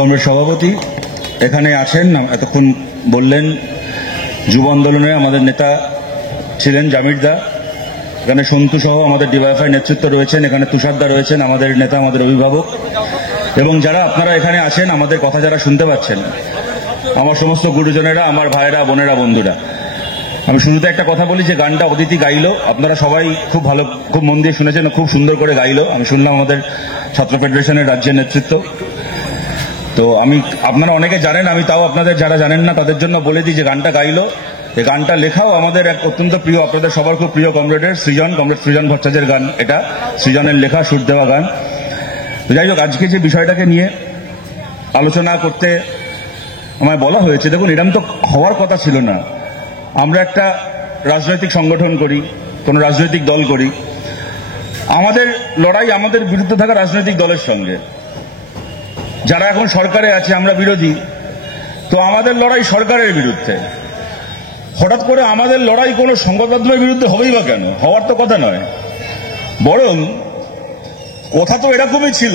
কংগ্রেস সভাপতি এখানে আছেন, এতক্ষণ বললেন যুব আন্দোলনে আমাদের নেতা ছিলেন জামির দা, এখানে সন্তু সহ আমাদের ডিওয়াইএফআই নেতৃত্ব রয়েছেন, এখানে তুষারদা রয়েছেন আমাদের নেতা, আমাদের অভিভাবক, এবং যারা আপনারা এখানে আছেন আমাদের কথা যারা শুনতে পাচ্ছেন, আমার সমস্ত গুরুজনেরা, আমার ভাইয়েরা, বোনেরা, বন্ধুরা। আমি শুরুতে একটা কথা বলি যে গানটা অদিতি গাইলো, আপনারা সবাই খুব ভালো, খুব মন দিয়ে শুনেছেন, খুব সুন্দর করে গাইলো। আমি শুনলাম আমাদের ছাত্র ফেডারেশনের রাজ্যের নেতৃত্ব। তো আপনারা অনেকে জানেন, আমি তাও আপনাদের যারা জানেন না তাদের জন্য বলে দিই যে গানটা গাইলো, এই গানটা লেখাও আমাদের এক অত্যন্ত প্রিয়, আপনাদের সবার খুব প্রিয় কমরেডের কমরেড সৃজন ভট্টাচার্যের গান। এটা সৃজনের লেখা, সুর দেওয়া গান। যাই হোক, আজকে যে বিষয়টাকে নিয়ে আলোচনা করতে আমায় বলা হয়েছে, দেখুন এরকম তো হওয়ার কথা ছিল না। আমরা একটা রাজনৈতিক সংগঠন করি, কোন রাজনৈতিক দল করি, আমাদের লড়াই আমাদের বিরুদ্ধে থাকা রাজনৈতিক দলের সঙ্গে। যারা এখন সরকারে আছে, আমরা বিরোধী, তো আমাদের লড়াই সরকারের বিরুদ্ধে। হঠাৎ করে আমাদের লড়াই কোনো সংবাদ মাধ্যমের বিরুদ্ধে হবেই বা কেন? হওয়ার তো কথা নয়। বরং কথা তো এরকমই ছিল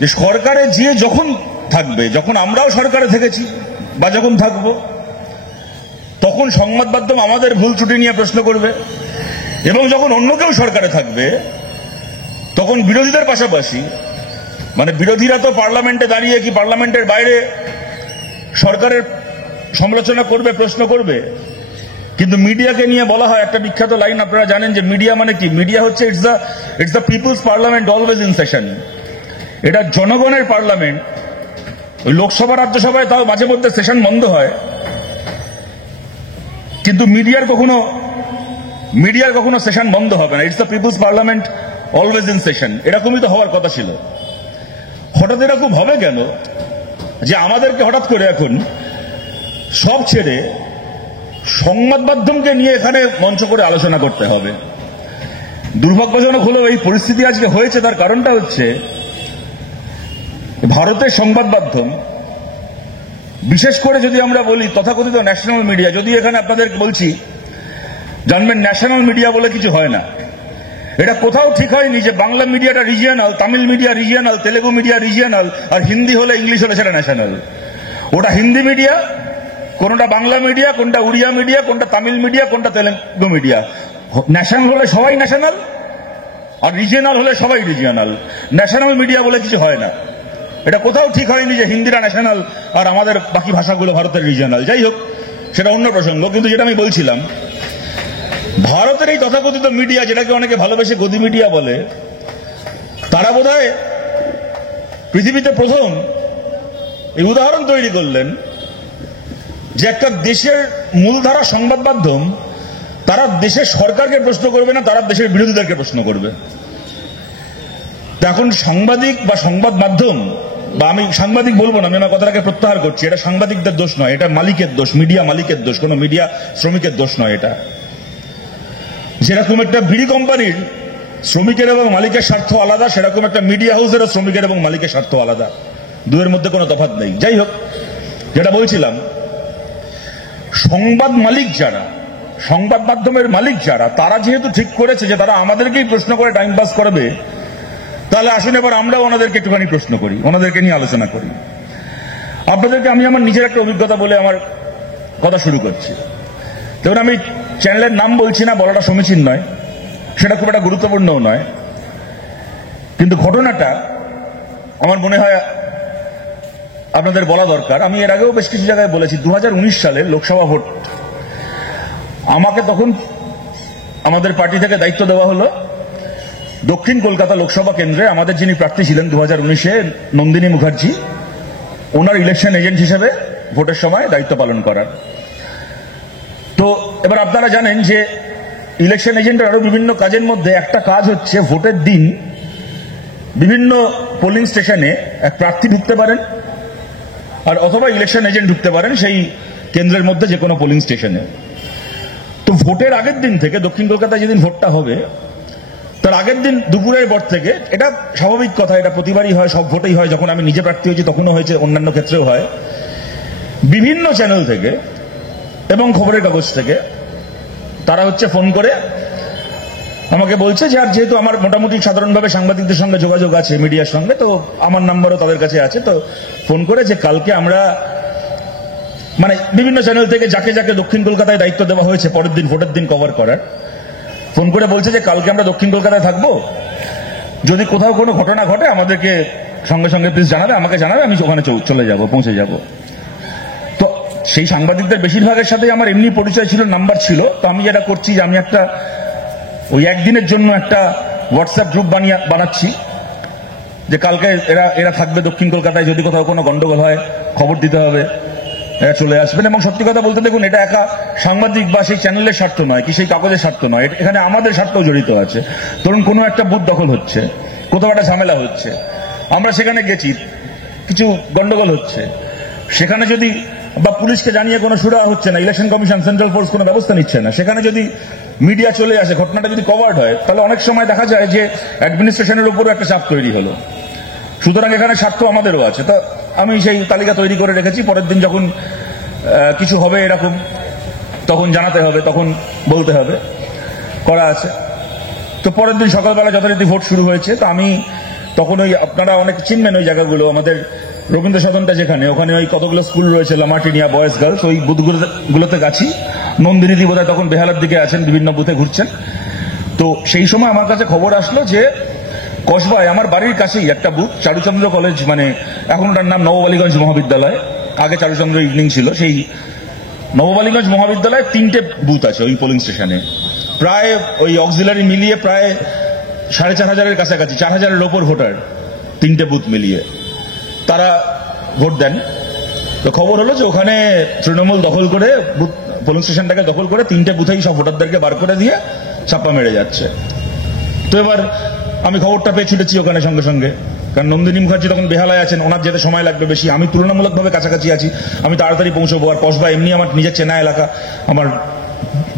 যে সরকারে যে যখন থাকবে, যখন আমরাও সরকারে থেকেছি বা যখন থাকবো, তখন সংবাদ মাধ্যম আমাদের ভুল ত্রুটি নিয়ে প্রশ্ন করবে, এবং যখন অন্য কেউ সরকারে থাকবে তখন বিরোধীদের পাশাপাশি, মানে বিরোধীরা তো পার্লামেন্টে দাঁড়িয়ে কি পার্লামেন্টের বাইরে সরকারের সমালোচনা করবে, প্রশ্ন করবে, কিন্তু মিডিয়াকে নিয়ে বলা হয় একটা বিখ্যাত লাইন, আপনারা জানেন যে মিডিয়া মানে কি? মিডিয়া হচ্ছে it's the people's parliament always in session. এটা জনগণের পার্লামেন্ট। ওই লোকসভা রাজ্যসভায় তাও মাঝে মধ্যে সেশন বন্ধ হয়, কিন্তু মিডিয়ার কখনো সেশন বন্ধ হবে না। It's the people's parliament always in session. এরকমই তো হওয়ার কথা ছিল। হঠাৎ এরকম হবে কেন যে আমাদেরকে হঠাৎ করে এখন সব ছেড়ে সংবাদ মাধ্যমকে নিয়ে এখানে মঞ্চ করে আলোচনা করতে হবে? দুর্ভাগ্যজনক হলো এই পরিস্থিতি আজকে হয়েছে। তার কারণটা হচ্ছে ভারতের সংবাদ মাধ্যম, বিশেষ করে যদি আমরা বলি তথাকথিত ন্যাশনাল মিডিয়া, যদি এখানে আপনাদের বলছি জানবেন ন্যাশনাল মিডিয়া বলে কিছু হয় না। এটা কোথাও ঠিক হয়নি যে বাংলা মিডিয়াটা regional, Tamil media regional, Telugu media regional, আর হিন্দি হলে ইংলিশ হলে সেটা ন্যাশনাল। ওটা হিন্দি মিডিয়া, কোনটা বাংলা মিডিয়া, কোনটা উড়িয়া মিডিয়া, কোনটা তামিল মিডিয়া, কোনটা তেলেগু মিডিয়া। ন্যাশনাল হলে সবাই ন্যাশনাল, আর রিজিয়নাল হলে সবাই রিজিয়নাল। ন্যাশনাল মিডিয়া বলে কিছু হয় না। এটা কোথাও ঠিক হয়নি যে হিন্দিরা ন্যাশনাল আর আমাদের বাকি ভাষাগুলো ভারতের রিজিয়নাল। যাই হোক, সেটা অন্য প্রসঙ্গ। কিন্তু যেটা আমি বলছিলাম, ভারতের এই তথাকথিত মিডিয়া, যেটাকে অনেকে ভালোবেসে গদি মিডিয়া বলে, তারা বোধহয় পৃথিবীতে প্রথম এই উদাহরণ তৈরি করলেন যে একটা দেশের মূলধারা সংবাদ মাধ্যম, তারা দেশের সরকারকে প্রশ্ন করবে না, তারা দেশের বিরোধীদেরকে প্রশ্ন করবে। এখন সাংবাদিক বা সংবাদ মাধ্যম, বা আমি সাংবাদিক বলবো না, আমি আমার কথাটাকে প্রত্যাহার করছি, এটা সাংবাদিকদের দোষ নয়, এটা মালিকের দোষ, মিডিয়া মালিকের দোষ, কোনো মিডিয়া শ্রমিকের দোষ নয়। এটা যেরকম একটা বিড়ি কোম্পানির শ্রমিকের এবং মালিকের স্বার্থ আলাদা, সেরকম একটা মিডিয়া হাউসেরও শ্রমিকের এবং মালিকের স্বার্থ আলাদা। দুয়ের মধ্যে কোনো তফাৎ নেই। যাই হোক, যেটা বলছিলাম, সংবাদ মালিক যারা, সংবাদ মাধ্যমের মালিক যারা, তারা যেহেতু ঠিক করেছে যে তারা আমাদেরকেই প্রশ্ন করে টাইম পাস করবে, তাহলে আসুন এবার আমরাও ওনাদেরকে একটুখানি প্রশ্ন করি, ওনাদেরকে নিয়ে আলোচনা করি। আপনাদেরকে আমি আমার নিজের একটা অভিজ্ঞতা বলে আমার কথা শুরু করছি। দেখুন, আমি চ্যানেলের নাম বলছি না, বলাটা সমীচীন নয়, সেটা খুব একটা গুরুত্বপূর্ণও নয়, কিন্তু ঘটনাটা আমার মনে হয় আপনাদের বলা দরকার। আমি এর আগেও বেশ কিছু জায়গায় বলেছি, 2019 সালের লোকসভা ভোট, আমাকে তখন আমাদের পার্টি থেকে দায়িত্ব দেওয়া হলো দক্ষিণ কলকাতা লোকসভা কেন্দ্রে আমাদের যিনি প্রার্থী ছিলেন 2019-এ, নন্দিনী মুখার্জি, ওনার ইলেকশন এজেন্ট হিসেবে ভোটের সময় দায়িত্ব পালন করার। তো এবার আপনারা জানেন যে ইলেকশন এজেন্টের আরো বিভিন্ন কাজের মধ্যে একটা কাজ হচ্ছে ভোটের দিন বিভিন্ন পোলিং স্টেশনে এক প্রার্থী ঢুকতে পারেন, আর অথবা ইলেকশন এজেন্ট ঢুকতে পারেন সেই কেন্দ্রের মধ্যে যে কোনো পোলিং স্টেশনে। তো ভোটের আগের দিন থেকে, দক্ষিণ কলকাতায় যেদিন ভোটটা হবে তার আগের দিন দুপুরের পর থেকে, এটা স্বাভাবিক কথা, এটা প্রতিবারই হয়, সব ভোটেই হয়, যখন আমি নিজে প্রার্থী হয়েছি তখনও হয়েছে, অন্যান্য ক্ষেত্রেও হয়, বিভিন্ন চ্যানেল থেকে এবং খবরের কাগজ থেকে তারা হচ্ছে ফোন করে আমাকে বলছে যে আর যেহেতু আমার মোটামুটি সাধারণভাবে সাংবাদিকদের সঙ্গে যোগাযোগ আছে, মিডিয়ার সঙ্গে, তো আমার নাম্বারও তাদের কাছে আছে, তো ফোন করে যে কালকে আমরা মানে বিভিন্ন চ্যানেল থেকে যাকে যাকে দক্ষিণ কলকাতায় দায়িত্ব দেওয়া হয়েছে পরের দিন ভোটের দিন কভার করার, ফোন করে বলছে যে কালকে আমরা দক্ষিণ কলকাতায় থাকবো, যদি কোথাও কোনো ঘটনা ঘটে আমাদেরকে সঙ্গে সঙ্গে প্লিজ জানাবে, আমাকে জানাবে, আমি ওখানে চলে যাব, পৌঁছে যাব। তো সেই সাংবাদিকদের বেশিরভাগের সাথে আমার এমনি পরিচয় ছিল, নাম্বার ছিল। তো আমি যেটা করছি যে আমি একটা ওই একদিনের জন্য একটা হোয়াটসঅ্যাপ গ্রুপ বানাচ্ছি যে কালকে এরা থাকবে দক্ষিণ কলকাতায়, যদি কোথাও কোনো গন্ডগোল হয় খবর দিতে হবে, এরা চলে আসবেন। এবং সত্যি কথা বলতে দেখুন, এটা একা সাংবাদিক বা সেই চ্যানেলের স্বার্থ নয়, কি সেই কাগজের স্বার্থ নয়, এখানে আমাদের স্বার্থও জড়িত আছে। ধরুন কোনো একটা বুথ দখল হচ্ছে, কোথাও একটা ঝামেলা হচ্ছে, আমরা সেখানে গেছি, কিছু গন্ডগোল হচ্ছে, সেখানে যদি বা পুলিশকে জানিয়ে কোনো সুরাহা হচ্ছে না, ইলেকশন কমিশন সেন্ট্রাল ফোর্স কোনো ব্যবস্থা নিচ্ছে না, সেখানে যদি মিডিয়া চলে আসে, ঘটনাটা যদি কভার্ড হয়, তাহলে অনেক সময় দেখা যায় যে অ্যাডমিনিস্ট্রেশনের উপরও একটা চাপ তৈরি হলো। সুতরাং এখানে স্বার্থ আমাদেরও আছে। তো আমি সেই তালিকা তৈরি করে রেখেছি, পরের দিন যখন কিছু হবে এরকম তখন জানাতে হবে, তখন বলতে হবে, করা আছে। তো পরের দিন সকালবেলা যথারীতি ভোট শুরু হয়েছে। তো আমি তখন ওই আপনারা অনেক চিনবেন ওই জায়গাগুলো, আমাদের রবীন্দ্র সদনটা যেখানে, ওখানে ওই কতগুলো স্কুল রয়েছে, লামাটিনিয়া বয়েজ গার্লস, ওই বুথগুলোতে গেছি। নন্দিনীদি বোধহয় তখন বেহালার দিকে আছেন, বিভিন্ন বুথে ঘুরছেন। তো সেই সময় আমার কাছে খবর আসলো যে কসবায় আমার বাড়ির কাছেই একটা বুথ, চারুচন্দ্র কলেজ, মানে এখন ওটার নাম নববালিগঞ্জ মহাবিদ্যালয়, আগে চারুচন্দ্র ইভিনিং ছিল, সেই নববালিগঞ্জ মহাবিদ্যালয়ে 3টে বুথ আছে ওই পোলিং স্টেশনে, প্রায় ওই অক্সিলারি মিলিয়ে প্রায় 4,500-এর কাছাকাছি, 4,000-এর ওপর ভোটার, 3টে বুথ মিলিয়ে তারা ভোট দেন। তো খবর হলো যে ওখানে তৃণমূল দখল করে পোলিং স্টেশনটাকে দখল করে 3টে বুথেই সব ভোটারদেরকে বার করে দিয়ে ছাপ্পা মেরে যাচ্ছে। তো এবার আমি খবরটা পেয়ে ছুটেছি ওখানে সঙ্গে সঙ্গে, কারণ নন্দিনী মুখার্জি তখন বেহালায় আছেন, ওনার যেতে সময় লাগবে বেশি, আমি তুলনামূলকভাবে কাছাকাছি আছি, আমি তাড়াতাড়ি পৌঁছবো। আর কসবা এমনি আমার নিজের চেনা এলাকা, আমার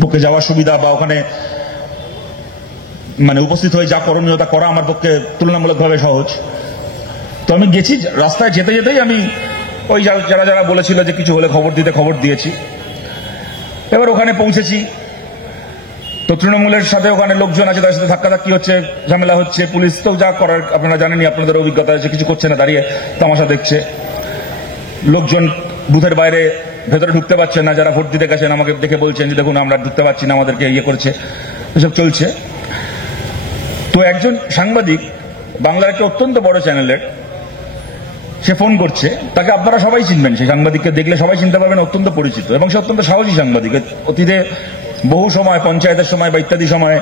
পক্ষে যাওয়ার সুবিধা বা ওখানে মানে উপস্থিত হয়ে যা করণীয়তা করা আমার পক্ষে তুলনামূলকভাবে সহজ। তো আমি গেছি, রাস্তায় যেতে যেতেই আমি ওই যারা যারা বলেছিল যে কিছু হলে খবর দিতে, খবর দিয়েছি। এবার ওখানে পৌঁছেছি, তো তৃণমূলের সাথে ওখানে লোকজন আছে, তার সাথে ধাক্কাধাক্কি হচ্ছে, ঝামেলা হচ্ছে, পুলিশ তো যা করার আপনারা জানেনই, আপনাদের অভিজ্ঞতা আছে, কিছু করছে না, দাঁড়িয়ে তামাশা দেখছে। লোকজন বুথের বাইরে ভেতরে ঢুকতে পারছে না, যারা ভোট দিতে গেছেন আমাকে দেখে বলছেন যে দেখুন আমরা ঢুকতে পারছি না, আমাদেরকে ইয়ে করছে, এসব চলছে। তো একজন সাংবাদিক, বাংলার একটা অত্যন্ত বড় চ্যানেলের, সে ফোন করছে, তাকে আপনারা সবাই চিনবেন, সেই সাংবাদিককে দেখলে সবাই চিনতে পারবেন, অত্যন্ত পরিচিত এবং সে অত্যন্ত সাহসী সাংবাদিক। অতীতে বহু সময় পঞ্চায়েতের সময় বা ইত্যাদি সময়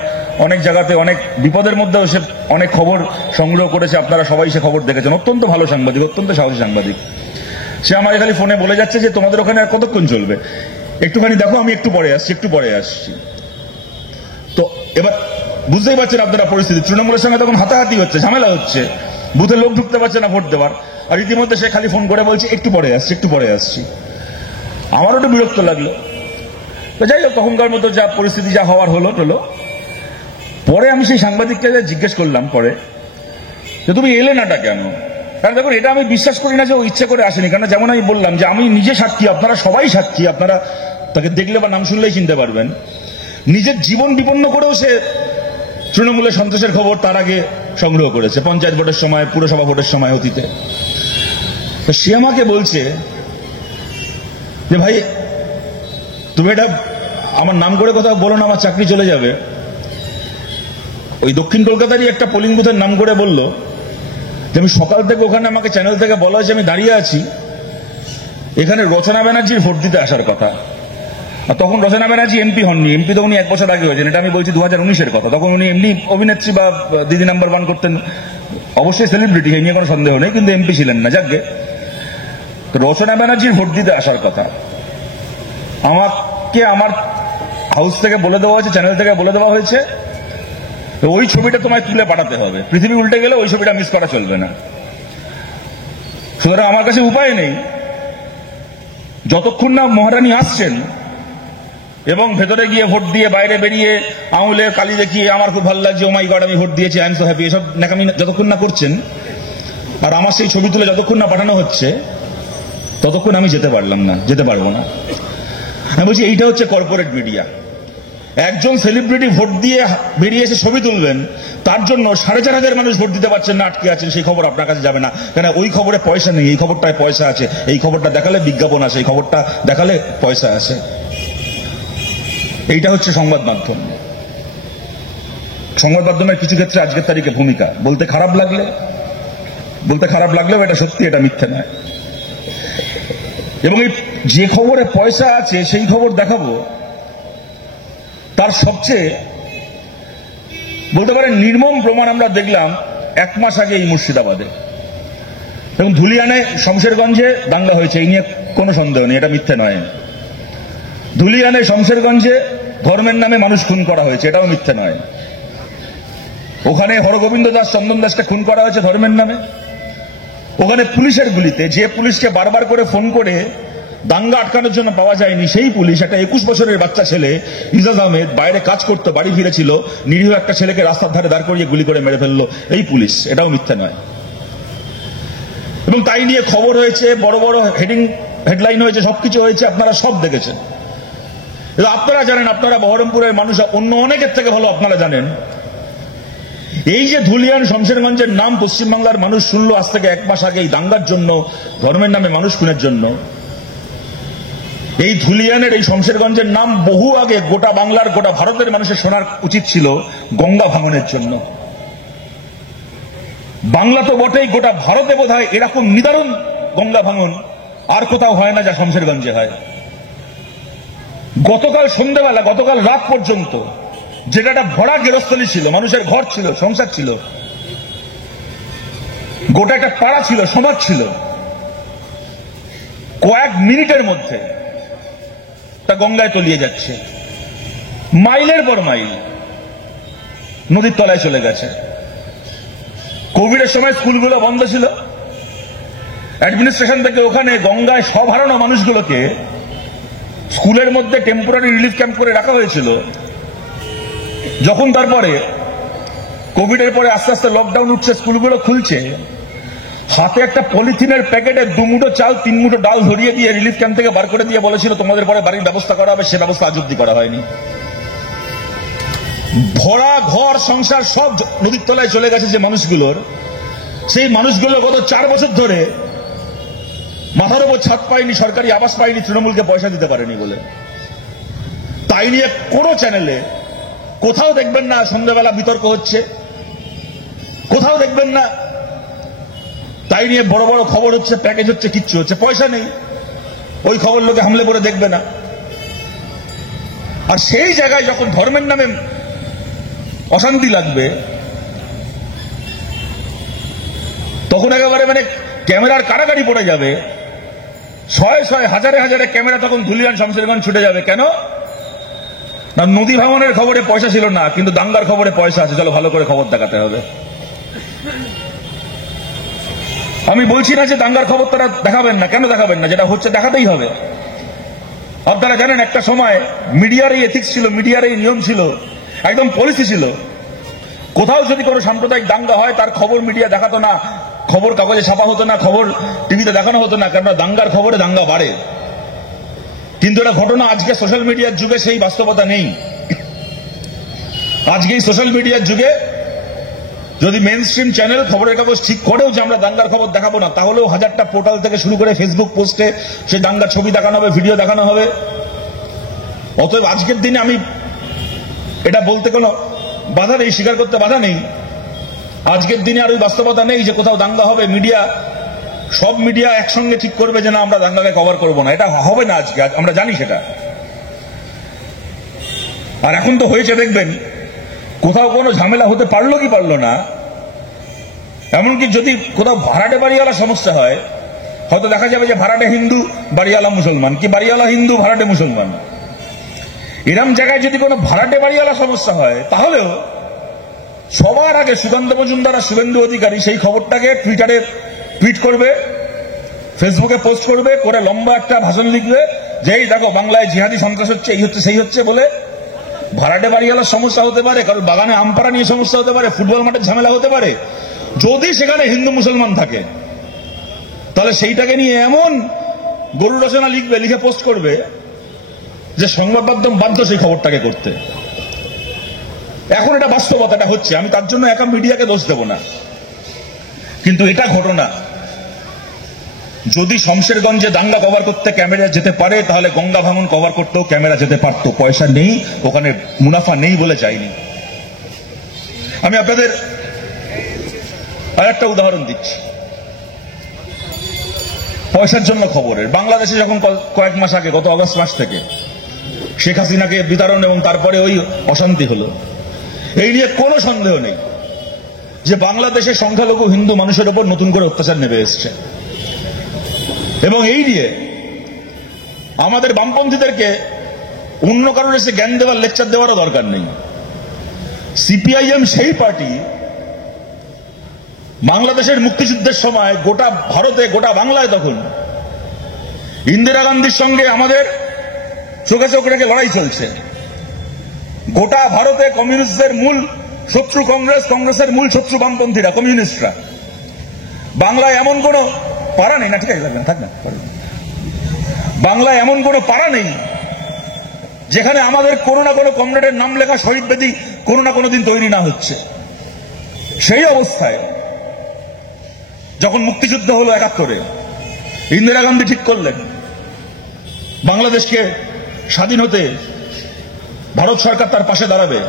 অনেক জায়গাতে অনেক বিপদের মধ্যেও সে অনেক খবর সংগ্রহ করেছে, আপনারা সবাই সে খবর দেখেছেন, অত্যন্ত ভালো সাংবাদিক, অত্যন্ত সাহসী সাংবাদিক। সে আমাকে খালি ফোনে বলে যাচ্ছে যে তোমাদের ওখানে আর কতক্ষণ চলবে, একটুখানি দেখো, আমি একটু পরে আসছি। তো এবার বুঝতেই পারছেন আপনারা পরিস্থিতি, তৃণমূলের সঙ্গে তখন হাতাহাতি হচ্ছে, ঝামেলা হচ্ছে, বুথে লোক ঢুকতে পারছে না ভোট দেওয়ার, আর ইতিমধ্যে সে খালি ফোন করে বলছে একটু পরে আসছি। আমারও একটু বিরক্ত লাগলো। তো যাই হোক, তখনকার মতো যা পরিস্থিতি, যা হওয়ার হলো। পরে আমি সেই সাংবাদিককে জিজ্ঞেস করলাম পরে যে তুমি এলে নাটা কেন? কারণ দেখুন, এটা আমি বিশ্বাস করি না যে ও ইচ্ছে করে আসেনি, কারণ যেমন আমি বললাম যে আমি নিজে সাক্ষী, আপনারা সবাই সাক্ষী, আপনারা তাকে দেখলে বা নাম শুনলেই চিনতে পারবেন। নিজের জীবন বিপন্ন করেও সে তৃণমূলের সন্ত্রাসের খবর তার আগে সংগ্রহ করেছে, পঞ্চায়েত ভোটের সময়, পুরসভা ভোটের সময়, অতীতে। তো সে আমাকে বলছে যে ভাই তুমি এটা আমার নাম করে কথা বলো না, আমার চাকরি চলে যাবে। ওই দক্ষিণ কলকাতারই একটা পোলিং বুথের নাম করে বলল যে আমি সকাল থেকে ওখানে আমাকে চ্যানেল থেকে বলা হয়েছে আমি দাঁড়িয়ে আছি, এখানে রচনা ব্যানার্জির ভোট দিতে আসার কথা। আর তখন রচনা ব্যানার্জি এমপি হননি, এমপি তো উনি 1 বছর আগে হয়েছেন, এটা আমি বলছি 2019-এর কথা। তখন উনি এমনি অভিনেত্রী বা দিদি নাম্বার 1 করতেন, অবশ্যই সেলিব্রিটি, এই নিয়ে কোনো সন্দেহ নেই, কিন্তু এমপি ছিলেন না। যাকে রচনা ব্যানার্জির ভোট দিতে আসার কথা, আমাকে আমার হাউস থেকে বলে দেওয়া হয়েছে, চ্যানেল থেকে বলে দেওয়া হয়েছে ওই ছবিটা তোমায় তুলে পাঠাতে হবে, পৃথিবী উল্টে গেলে ওই ছবিটা মিস করা চলবে না। সুতরাং আমার কাছে উপায় নেই, যতক্ষণ না মহারানী আসছেন এবং ভেতরে গিয়ে ভোট দিয়ে বাইরে বেরিয়ে আঙুলে কালি দেখিয়ে আমার খুব ভালো লাগছে, ও মাই গড আমি ভোট দিয়েছি, আই এম সো হ্যাপি, এসব নাকামি যতক্ষণ না করছেন আর আমার সেই ছবি তুলে যতক্ষণ না পাঠানো হচ্ছে, ততক্ষণ আমি যেতে পারবো না। আমি বলছি এইটা হচ্ছে কর্পোরেট মিডিয়া, একজন সেলিব্রিটি ভোট দিয়ে বেরিয়ে এসে ছবি তুলবেন, তার জন্য 4,500 মানুষ ভোট দিতে পারছেন না, আটকে আছেন, সেই খবর আপনার কাছে যাবে না। কেন? ওই খবরে পয়সা নেই, এই খবরটায় পয়সা আছে। এই খবরটা দেখালে বিজ্ঞাপন আসে, এই খবরটা দেখালে পয়সা আসে। এইটা হচ্ছে সংবাদ মাধ্যম। সংবাদ মাধ্যমের কিছু ক্ষেত্রে আজকের তারিখে ভূমিকা বলতে খারাপ লাগলেও এটা সত্যি, এটা মিথ্যে নয়। এবং এই যে খবরে পয়সা আছে সেই খবর দেখাবো, তার সবচেয়ে বলতে পারেন নির্মম প্রমাণ আমরা দেখলাম 1 মাস আগে এই মুর্শিদাবাদে। এবং ধুলিয়ানে শমশেরগঞ্জে দাঙ্গা হয়েছে, এই নিয়ে কোনো সন্দেহ নেই, এটা মিথ্যে নয়। ধুলিয়ানে শমশেরগঞ্জে ধর্মের নামে মানুষ খুন করা হয়েছে, এটাও মিথ্যে নয়। ওখানে হরগোবিন্দ দাস, চন্দন দাসকে খুন করা হয়েছে ধর্মের নামে। ওখানে পুলিশের গুলিতে, যে পুলিশকে বারবার করে ফোন করে দাঙ্গা আটকানোর জন্য পাওয়া যায়নি, সেই পুলিশ একটা 21 বছরের বাচ্চা ছেলে ইজাজ আহমেদ বাইরে কাজ করতে বাড়ি ফিরেছিল, নিরীহ একটা ছেলেকে রাস্তার ধারে দাঁড় করিয়ে গুলি করে মেরে ফেললো এই পুলিশ, এটাও মিথ্যে নয়। এবং তাই নিয়ে খবর হয়েছে, বড় বড় হেডলাইন হয়েছে, সবকিছু হয়েছে, আপনারা সব দেখেছেন। আপনারা জানেন, আপনারা বহরমপুরের মানুষ অন্য অনেকের থেকে ভালো আপনারা জানেন, এই যে ধুলিয়ান শমশেরগঞ্জের নাম পশ্চিমবাংলার মানুষ শুনলো আজ থেকে 1 মাস আগে এই দাঙ্গার জন্য, ধর্মের নামে মানুষ খুনের জন্য। এই ধুলিয়ানের, এই শমশেরগঞ্জের নাম বহু আগে গোটা বাংলার, গোটা ভারতের মানুষের শোনার উচিত ছিল গঙ্গা ভাঙনের জন্য। বাংলা তো বটেই, গোটা ভারতে বোধহয় এরকম নিদারুণ গঙ্গা ভাঙন আর কোথাও হয় না যা শমশেরগঞ্জে হয়। গতকাল সন্ধ্যাবেলা, গতকাল রাত পর্যন্ত, যেটা একটা ভরা গেরস্থলী ছিল, মানুষের ঘর ছিল, সংসার ছিল, গোটা একটা পাড়া ছিল, সমাজ ছিল, কয়েক মিনিটের মধ্যে তা গঙ্গায় তলিয়ে যাচ্ছে। মাইলের পর মাইল নদীর তলায় চলে গেছে। কোভিডের সময় স্কুলগুলো বন্ধ ছিল, অ্যাডমিনিস্ট্রেশন থেকে ওখানে গঙ্গায় সব হারানো মানুষগুলোকে স্কুলের মধ্যে টেম্পোরারি রিলিফ ক্যাম্প করে রাখা হয়েছিল। যখন তারপরে কোভিডের পরে আস্তে আস্তে লকডাউন উঠছে, স্কুলগুলো খুলছে, হাতে একটা পলিথিনের প্যাকেটে 2 মুঠো চাল 3 মুঠো ডাল ধরিয়ে দিয়ে রিলিফ ক্যাম্প থেকে বার করে দিয়ে বলেছিল তোমাদের পরে বাড়ির ব্যবস্থা করা হবে, সে ব্যবস্থা আজ অব্দি করা হয়নি। ভরা ঘর সংসার সব নদীর তলায় চলে গেছে যে মানুষগুলোর, সেই মানুষগুলো গত 4 বছর ধরে মাথার উপর ছাদ পায়নি, সরকারি আবাস পায়নি, তৃণমূলকে পয়সা দিতে পারেনি বলে। তাই নিয়ে কোনো চ্যানেলে কোথাও দেখবেন না সন্ধ্যাবেলা বিতর্ক হচ্ছে, কোথাও দেখবেন না তাই নিয়ে বড় বড় খবর হচ্ছে, প্যাকেজ হচ্ছে, কিচ্ছু হচ্ছে। পয়সা নেই, ওই খবর লোকে হামলে করে দেখবে না। আর সেই জায়গায় যখন ধর্মের নামে অশান্তি লাগবে, তখন একেবারে মানে ক্যামেরার কারাগারি পড়ে যাবে, শয়ে শয়ে হাজারে হাজারে ক্যামেরা তখন ধুলিয়ান শমশেরগঞ্জ ছুটে যাবে। কেন না? নদী ভাঙনের খবরে পয়সা ছিল না, কিন্তু দাঙ্গার খবরে পয়সা আছে, চলো ভালো করে খবর দেখাতে হবে। আমি বলছি না যে দাঙ্গার খবর তারা দেখাবেন না, কেন দেখাবেন না? যেটা হচ্ছে দেখাতেই হবে। আপনারা জানেন একটা সময় মিডিয়ার এই এথিক্স ছিল, মিডিয়ার এই নিয়ম ছিল, একদম পলিসি ছিল, কোথাও যদি কোনো সাম্প্রদায়িক দাঙ্গা হয় তার খবর মিডিয়া দেখাতো না, খবর কাগজে ছাপা হতো না, খবর টিভিতে দেখানো হতো না, কেননা দাঙ্গার খবরে দাঙ্গা বাড়ে। কিন্তু এটা ঘটনা আজকে সোশ্যাল মিডিয়ার যুগে সেই বাস্তবতা নেই। আজকে এই সোশ্যাল মিডিয়ার যুগে যদি মেইন স্ট্রিম চ্যানেল খবরের কাগজ ঠিক করেও যে আমরা দাঙ্গার খবর দেখাবো না, তাহলেও 1000টা পোর্টাল থেকে শুরু করে ফেসবুক পোস্টে সেই দাঙ্গার ছবি দেখানো হবে, ভিডিও দেখানো হবে। অতএব আজকের দিনে আমি এটা বলতে কোনো বাধা নেই, স্বীকার করতে বাধা নেই, আজকের দিনে আর ওই বাস্তবতা নেই যে কোথাও দাঙ্গা হবে, মিডিয়া, সব মিডিয়া একসঙ্গে ঠিক করবে যে না আমরা দাঙ্গাকে কভার করবো না, এটা হবে না আজকে, আমরা জানি সেটা। আর এখন তো হয়েছে, দেখবেন কোথাও কোনো ঝামেলা হতে পারলো কি পারলো না, এমনকি যদি কোথাও ভাড়াটে বাড়িওয়ালা সমস্যা হয়, হয়তো দেখা যাবে যে ভাড়াটে হিন্দু, বাড়িওয়ালা মুসলমান, কি বাড়িওয়ালা হিন্দু, ভাড়াটে মুসলমান। এরম জায়গায় যদি কোনো ভাড়াটে বাড়িওয়ালা সমস্যা হয়, তাহলেও সবার আগে সুকান্ত মজুমদার আর শুভেন্দু অধিকারী সেই খবরটাকে টুইটারে টুইট করবে, ফেসবুকে পোস্ট করবে, করে লম্বা একটা ভাষণ লিখবে যে এই দেখো বাংলায় জিহাদি সন্ত্রাস হচ্ছে, এই হচ্ছে সেই হচ্ছে বলে। ভাড়াটে বাড়িওয়ালার সমস্যা হতে পারে, কারণ বাগানে আমপাড়া নিয়ে সমস্যা হতে পারে, ফুটবল মাঠের ঝামেলা হতে পারে, যদি সেখানে হিন্দু মুসলমান থাকে তাহলে সেইটাকে নিয়ে এমন গরু রচনা লিখবে, লিখে পোস্ট করবে যে সংবাদ মাধ্যম বাধ্য সেই খবরটাকে করতে। এখন এটা বাস্তবতাটা হচ্ছে, আমি তার জন্য একা মিডিয়াকে দোষ দেব না, কিন্তু এটা ঘটনা। যদি শমশেরগঞ্জে দাঙ্গা কভার করতে ক্যামেরা যেতে পারে, তাহলে গঙ্গা ভাঙন কভার করতেও ক্যামেরা যেতে পারতো। পয়সা নেই, ওখানে মুনাফা নেই বলে যায়নি। আমি আপনাদের আর একটা উদাহরণ দিচ্ছি পয়সার জন্য খবরের। বাংলাদেশে যখন কয়েক মাস আগে, গত আগস্ট মাস থেকে শেখ হাসিনাকে বিতরণ এবং তারপরে ওই অশান্তি হলো, এই নিয়ে কোনো সন্দেহ নেই যে বাংলাদেশের সংখ্যালঘু হিন্দু মানুষের উপর নতুন করে অত্যাচার নেমে এসছে। এবং এই নিয়ে আমাদের বামপন্থীদেরকে অন্য কারণে এসে জ্ঞান দেওয়ার, লেকচার দেওয়ারও দরকার নেই। সিপিআইএম সেই পার্টি বাংলাদেশের মুক্তিযুদ্ধের সময় গোটা ভারতে, গোটা বাংলায় তখন ইন্দিরা গান্ধীর সঙ্গে আমাদের চোখে চোখ রেখে লড়াই চলছে। গোটা ভারতে কমিউনিস্টদের মূল শত্রু কংগ্রেস, কংগ্রেসের মূল শত্রু বামপন্থীরা, কমিউনিস্টরা। বাংলায় এমন কোন পাড়া নেই, না ঠিক আছে থাক না, বাংলায় এমন কোন পাড়া নেই যেখানে আমাদের কোনো না কোনো কমরেডের নাম লেখা শহীদ বেদি কোনো না কোনো দিন তৈরি না হচ্ছে। সেই অবস্থায় যখন মুক্তিযুদ্ধ হলো ৭১-এ, ইন্দিরা গান্ধী ঠিক করলেন বাংলাদেশকে স্বাধীন হতে ভারত সরকার তার পাশে দাঁড়াবে।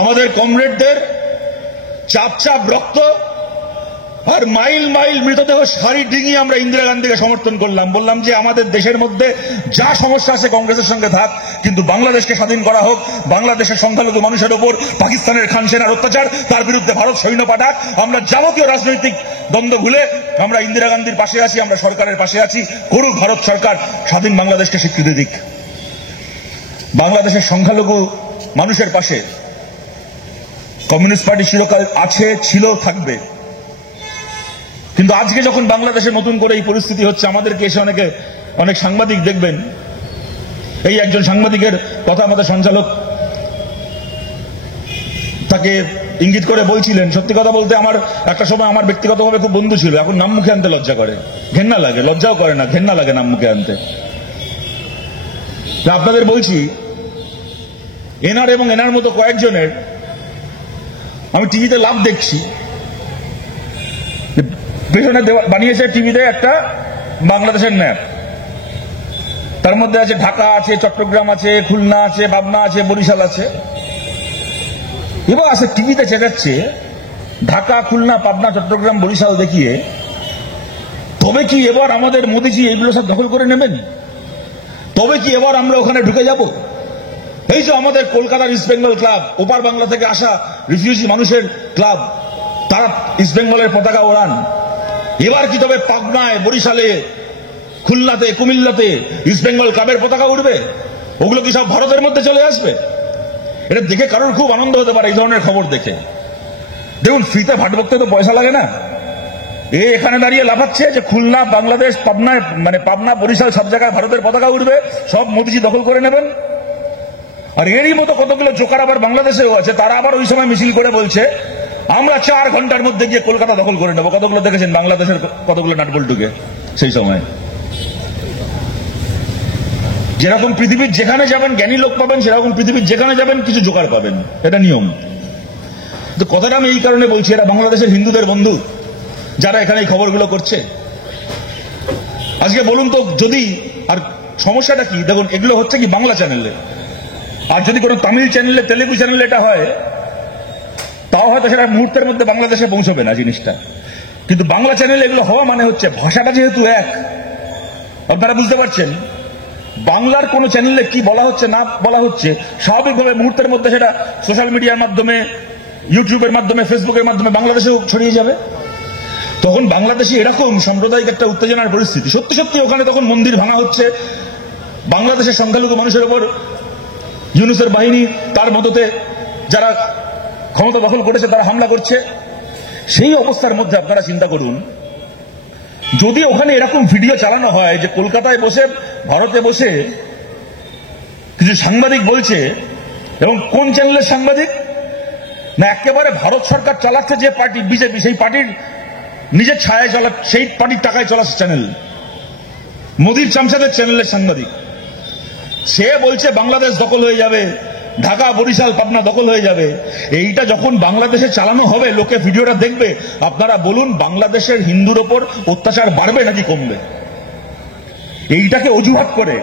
আমাদের কমরেডদের চাপ চাপ রক্ত আর মাইল মাইল মৃতদেহ সারি ডিঙিয়ে আমরা ইন্দিরা গান্ধীকে সমর্থন করলাম। বললাম যে আমাদের দেশের মধ্যে যা সমস্যা আছে কংগ্রেসের সঙ্গে থাক, কিন্তু বাংলাদেশকে স্বাধীন করা হোক। বাংলাদেশের সংখ্যালঘু মানুষের ওপর পাকিস্তানের খান সেনার অত্যাচার, তার বিরুদ্ধে ভারত সৈন্য পাঠাক। আমরা যাবতীয় রাজনৈতিক দ্বন্দ্ব ভুলে আমরা ইন্দিরা গান্ধীর পাশে আছি, আমরা সরকারের পাশে আছি। করুক ভারত সরকার, স্বাধীন বাংলাদেশকে স্বীকৃতি দিক। বাংলাদেশের সংখ্যালঘু মানুষের পাশে কমিউনিস্ট পার্টি চিরকাল আছে, ছিল, থাকবে। কিন্তু আজকে যখন বাংলাদেশে নতুন করে এই পরিস্থিতি হচ্ছে, আমাদেরকে এসে অনেক সাংবাদিক দেখবেন, এই একজন সাংবাদিকের কথা আমাদের সঞ্চালক তাকে ইঙ্গিত করে বলছিলেন। সত্যি কথা বলতে আমার একটা সময় আমার ব্যক্তিগতভাবে খুব বন্ধু ছিল, এখন নাম মুখে আনতে লজ্জা করে, ঘেন্না লাগে, লজ্জাও করে না, ঘেন্না লাগে নাম মুখে আনতে। আপনাদের বলছি, এনার এবং এনার মতো কয়েকজনের আমি টিভিতে লাভ দেখছি। পেছনে বানিয়েছে টিভিতে একটা বাংলাদেশের ম্যাপ, তার মধ্যে আছে ঢাকা আছে, চট্টগ্রাম আছে, খুলনা আছে, পাবনা আছে, বরিশাল আছে। এবার আছে টিভিতে চেঁচাচ্ছে ঢাকা, খুলনা, পাবনা, চট্টগ্রাম, বরিশাল দেখিয়ে। তবে কি এবার আমাদের মোদিজি এগুলো সব দখল করে নেবেন? তবে কি এবার আমরা ওখানে ঢুকে যাব? এই যে আমাদের কলকাতার ইস্ট বেঙ্গল ক্লাব, ওপার বাংলা থেকে আসা রিফিউজি মানুষের ক্লাব, তারা ইস্ট বেঙ্গলের পতাকা ওড়ান। এবার কি তবে পাবনায়, বরিশালে, খুলনাতে, কুমিল্লাতে ইস্ট বেঙ্গল ক্লাবের পতাকা উঠবে? ওগুলো কি সব ভারতের মধ্যে চলে আসবে? এটা দেখে কারোর খুব আনন্দ হতে পারে এই ধরনের খবর দেখে। দেখুন, ফ্রিতে ভাট বকতে তো পয়সা লাগে না। এখানে দাঁড়িয়ে লাফাচ্ছে যে খুলনা, বাংলাদেশ, পাবনায়, মানে পাবনা, বরিশাল সব জায়গায় ভারতের পতাকা উঠবে, সব মোদিজি দখল করে নেবেন। আর এরই মতো কতগুলো জোকার আবার বাংলাদেশেও আছে, তারা আবার ওই সময় মিছিল করে বলছে আমরা 4 ঘন্টার মধ্যে গিয়ে কলকাতা দখল করে নেবো। কতগুলো দেখেছেন বাংলাদেশের কতগুলো নাটবল্টুকে সেই সময়। যেরকম পৃথিবীর যেখানে যাবেন জ্ঞানী লোক পাবেন, সেরকম পৃথিবীর যেখানে যাবেন কিছু জোকার পাবেন, এটা নিয়ম। তো কথাটা আমি এই কারণে বলছি, এরা বাংলাদেশের হিন্দুদের বন্ধু যারা এখানে এই খবরগুলো করছে। আজকে বলুন তো, যদি আর সমস্যাটা কি? দেখুন, এগুলো হচ্ছে কি বাংলা চ্যানেলে, আর যদি কোনো তামিল চ্যানেলে, তেলেগু চ্যানেলে এটা হয়, তাও হয়তো সেটা মুহূর্তের মধ্যে বাংলাদেশে পৌঁছবে না জিনিসটা। কিন্তু বাংলা চ্যানেলে এগুলো হওয়া মানে হচ্ছে ভাষাটা যেহেতু এক, আপনারা বুঝতে পারছেন বাংলার কোন চ্যানেলে কি বলা হচ্ছে না বলা হচ্ছে, স্বাভাবিকভাবে মুহূর্তের মধ্যে সেটা সোশ্যাল মিডিয়ার মাধ্যমে, ইউটিউবের মাধ্যমে, ফেসবুকের মাধ্যমে বাংলাদেশেও ছড়িয়ে যাবে। তখন বাংলাদেশে এরকম সাম্প্রদায়িক একটা উত্তেজনার পরিস্থিতি। সত্যি সত্যি ওখানে তখন মন্দির ভাঙা হচ্ছে, বাংলাদেশের সংখ্যালঘু মানুষের উপর ইউনূসের বাহিনী, তার মদতে যারা ক্ষমতা দখল করেছে, তারা হামলা করছে। সেই অবস্থার মধ্যে আপনারা চিন্তা করুন, যদি ওখানে এরকম ভিডিও চালানো হয় যে কলকাতায় বসে, ভারতে বসে কিছু সাংবাদিক বলছে, এবং কোন চ্যানেলের সাংবাদিক না, একেবারে ভারত সরকার চালাচ্ছে যে পার্টি বিজেপি, সেই পার্টির নিজের ছায়ায় চলা, সেই পার্টির টাকায় চলাচ্ছে চ্যানেল, মোদির চামচাদের চ্যানেলের সাংবাদিক। সে বলছে বাংলাদেশ দখল হয়ে যাবে, ঢাকা, বরিশাল, পাবনা দখল হয়ে যাবে। এইটা যখন বাংলাদেশে চালানো হবে, লোকে ভিডিওটা দেখবে, আপনারা বলুন বাংলাদেশের হিন্দুর ওপর অত্যাচার বাড়বে নাকি কমবে? এইটাকে অজুহাত করে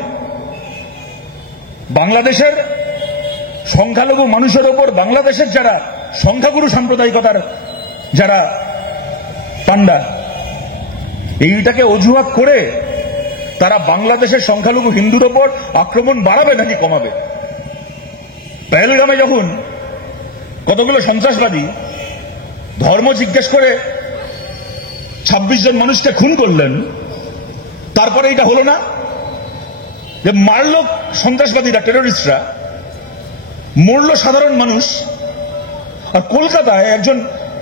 বাংলাদেশের সংখ্যালঘু মানুষের ওপর, বাংলাদেশের যারা সংখ্যাগুরু সাম্প্রদায়িকতার যারা পান্ডা, এইটাকে অজুহাত করে তারা বাংলাদেশের সংখ্যালঘু হিন্দুর ওপর আক্রমণ বাড়াবে নাকি কমাবে? পেহেলগামে যখন কতগুলো সন্ত্রাসবাদী ধর্ম জিজ্ঞেস করে 26 জন মানুষকে খুন করলেন, তারপরে এটা হলো না যে মারল সন্ত্রাসবাদীরা, টেররিস্টরা, মরল সাধারণ মানুষ। আর কলকাতায় একজন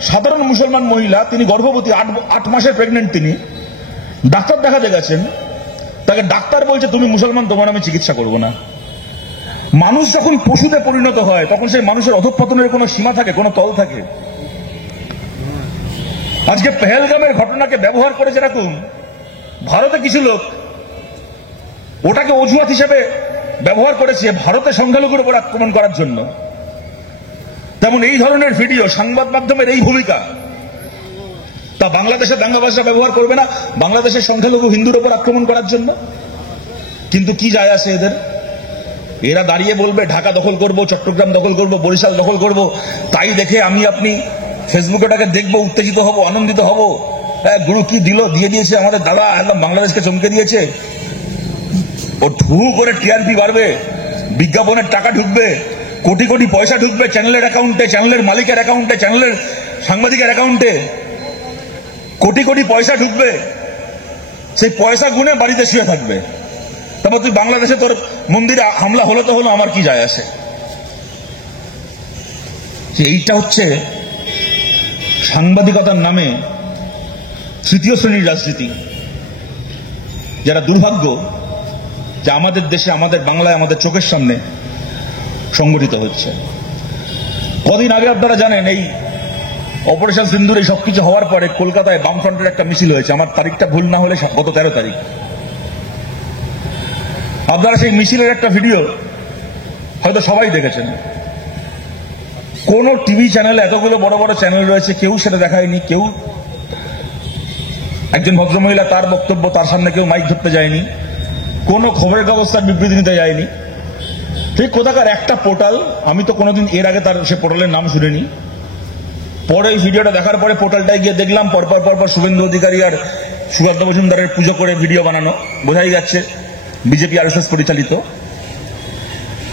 সাধারণ মুসলমান মহিলা, তিনি গর্ভবতী, 8 মাসের প্রেগনেন্ট, তিনি ডাক্তার দেখাতে গেছেন, তাকে ডাক্তার বলছে তুমি মুসলমান, তোমার আমি চিকিৎসা করব না। মানুষ যখন পশুতে পরিণত হয় তখন সেই মানুষের অধঃপতনের কোনো সীমা থাকে, কোনো তল থাকে। আজকে পেহেলগামের ঘটনাকে ব্যবহার করে যেরকম ভারতে কিছু লোক ওটাকে অজুহাত হিসেবে ব্যবহার করেছে ভারতের সংখ্যালঘুর উপর আক্রমণ করার জন্য, তেমন এই ধরনের ভিডিও, সংবাদ মাধ্যমের এই ভূমিকা, তা বাংলাদেশের দাঙ্গাবাজরা ব্যবহার করবে না বাংলাদেশের সংখ্যালঘু হিন্দুর উপর আক্রমণ করার জন্য? কিন্তু কি যায় আসে এদের? এরা দাঁড়িয়ে বলবে ঢাকা দখল করব, চট্টগ্রাম দখল করব, বরিশাল দখল করব, তাই দেখে আমি আপনি ফেসবুকেটাকে দেখবো, উত্তেজিত হব, আনন্দিত হব। গুরু কি দিয়ে দিয়েছে আমাদের দাদা, একদম বাংলাদেশকে চমকে দিয়েছে। ও ঢু করে টিআরপি বাড়বে, বিজ্ঞাপনের টাকা ঢুকবে, কোটি কোটি পয়সা ঢুকবে চ্যানেলের অ্যাকাউন্টে, চ্যানেলের মালিকের অ্যাকাউন্টে, চ্যানেলের সাংবাদিকের অ্যাকাউন্টে কোটি কোটি পয়সা ঢুকবে। সেই পয়সা গুনে বাড়িতে শুয়ে থাকবে। তারপর তুই বাংলাদেশে তোর মন্দিরে হামলা হলো তো হলো, আমার কি যায় আসে? এইটা হচ্ছে সাংবাদিকতার নামে তৃতীয় শ্রেণীর রাজনীতি, যারা দুর্ভাগ্য যে আমাদের দেশে, আমাদের বাংলায়, আমাদের চোখের সামনে সংগঠিত হচ্ছে। কদিন আগে আপনারা জানেন এই অপারেশন সিন্দুর এই সবকিছু হওয়ার পরে কলকাতায় বামফ্রন্টের একটা মিছিল হয়েছে, আমার তারিখটা ভুল না হলে গত 13 তারিখ। আপনারা সেই মিছিলের একটা ভিডিও হয়তো সবাই দেখেছেন। কোন টিভি চ্যানেলে, এতগুলো বড় বড় চ্যানেল রয়েছে, কেউ সেটা দেখায়নি। কেউ, একজন ভদ্রমহিলা তার বক্তব্য, তার সামনে কেউ মাইক ধরতে যায়নি, কোনো খবরের কাগজ তার বিবৃতি নিতে যায়নি। ঠিক কোথাকার একটা পোর্টাল, আমি তো কোনোদিন এর আগে তার সে পোর্টালের নাম শুনিনি। পরে এই ভিডিওটা দেখার পরে পোর্টালটায় গিয়ে দেখলাম পরপর শুভেন্দু অধিকারী আর সুকান্ত মজুমদারের পুজো করে ভিডিও বানানো। বোঝাই যাচ্ছে বিজেপি আরএসএস পরিচালিত।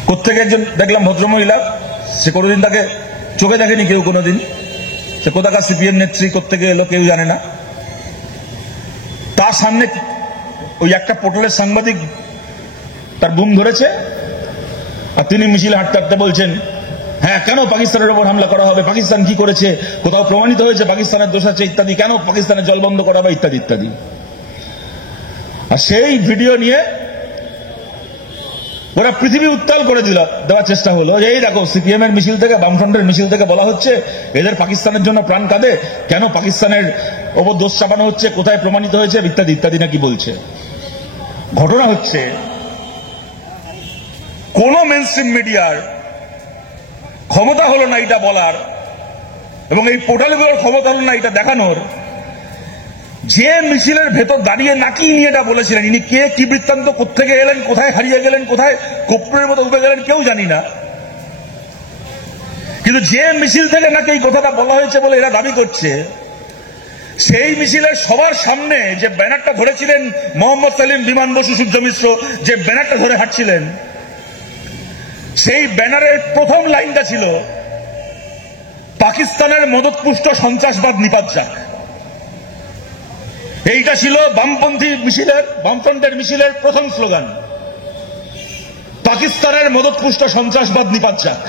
কোত্থেকে একজন দেখলাম ভদ্রমহিলা, সে কোনোদিন তাকে চোখে দেখেনি কেউ কোনোদিন, সে কোথাকার সিপিএম নেত্রী, কোত্থেকে এলো কেউ জানে না। তার সামনে ওই একটা পোর্টালের সাংবাদিক তার বুম ধরেছে, আর তিনি মিছিলে হাঁটতে হাঁটতে বলছেন, হ্যাঁ কেন পাকিস্তানের উপর হামলা করা হবে, পাকিস্তান কি করেছে, কোথাও প্রমাণিত হয়েছে পাকিস্তানের দোষ আছে ইত্যাদি, কেন পাকিস্তানের জল বন্ধ করা হবে ইত্যাদি ইত্যাদি। আর সেই ভিডিও নিয়ে ওরা পৃথিবী উত্তাল করে দেওয়ার চেষ্টা হলো, এই দেখো সিপিএম এর মিছিল থেকে, বামফ্রন্টের মিছিল থেকে বলা হচ্ছে এদের পাকিস্তানের জন্য প্রাণ কাঁদে, কেন পাকিস্তানের ওপর দোষ চাপানো হচ্ছে, কোথায় প্রমাণিত হয়েছে ইত্যাদি ইত্যাদি নাকি বলছে। ঘটনা হচ্ছে কোন মেইনস্ট্রিম মিডিয়ার ক্ষমতা হলো না এটা বলার, এবং এই পোর্টালগুলোর ক্ষমতা হলো না এটা দেখানোর। যে মিছিলের ভেতর দাঁড়িয়ে নাকি নিয়ে এটা বলেছিলেন, ইনি কে, কি বৃত্তান্ত, কোত্থেকে এলেন, কোথায় হারিয়ে গেলেন, কোথায় কপ্পুরের মতো উঠে গেলেন কেউ জানি না। কিন্তু যে মিছিল থেকে নাকি এই কথাটা বলা হয়েছে বলে এরা দাবি করছে, সেই মিছিলের সবার সামনে যে ব্যানারটা ধরেছিলেন মোহাম্মদ সেলিম, বিমান বসু, সূর্য মিশ্র, যে ব্যানারটা ধরে হাঁটছিলেন, সেই ব্যানারের প্রথম লাইনটা ছিল পাকিস্তানের মদতপুষ্ট সন্ত্রাসবাদ নিপাত যাক। এইটা ছিল বামপন্থী মিছিলের, বামফ্রন্টের মিছিলের প্রথম স্লোগান, পাকিস্তানের মদতপুষ্ট সন্ত্রাসবাদ নিপাত যাক।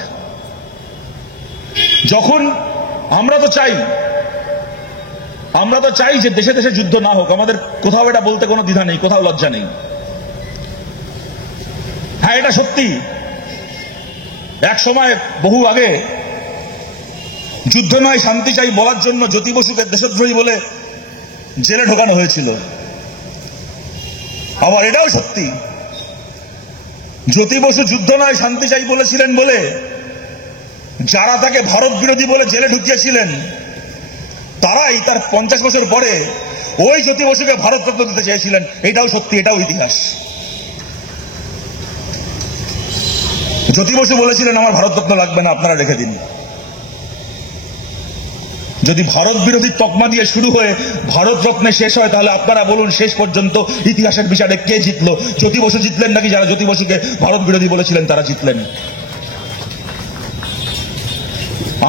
যখন আমরা তো চাই যে দেশে দেশে যুদ্ধ না হোক, আমাদের কোথাও এটা বলতে কোনো দ্বিধা নেই, কোথাও লজ্জা নেই। হ্যাঁ এটা সত্যি, এক সময় বহু আগে যুদ্ধ নয় শান্তি চাই বলার জন্য জ্যোতি বসুকে দেশদ্রোহী বলে জেলে ঢোকানো হয়েছিল। আবার এটাও সত্যি জ্যোতি বসু যুদ্ধ নয় শান্তি চাই বলেছিলেন বলে যারা তাকে ভারত বিরোধী বলে জেলে ঢুকিয়েছিলেন তারাই তার 50 বছর পরে ওই জ্যোতি বসুকে ভারতরত্ন দিতে চেয়েছিলেন। এটাও সত্যি, এটাও ইতিহাস। জ্যোতি বসু বলেছিলেন আমার ভারতরত্ন লাগবে না, আপনারা রেখে দিন। যদি ভারত বিরোধী তকমা দিয়ে শুরু হয়ে ভারতরত্নে শেষ হয় তাহলে আপনারা বলুন শেষ পর্যন্ত ইতিহাসের বিচারে কে জিতলো? জ্যোতি বসু জিতলেন নাকি যারা জ্যোতি বসুকে ভারত বিরোধী বলেছিলেন তারা জিতলেন?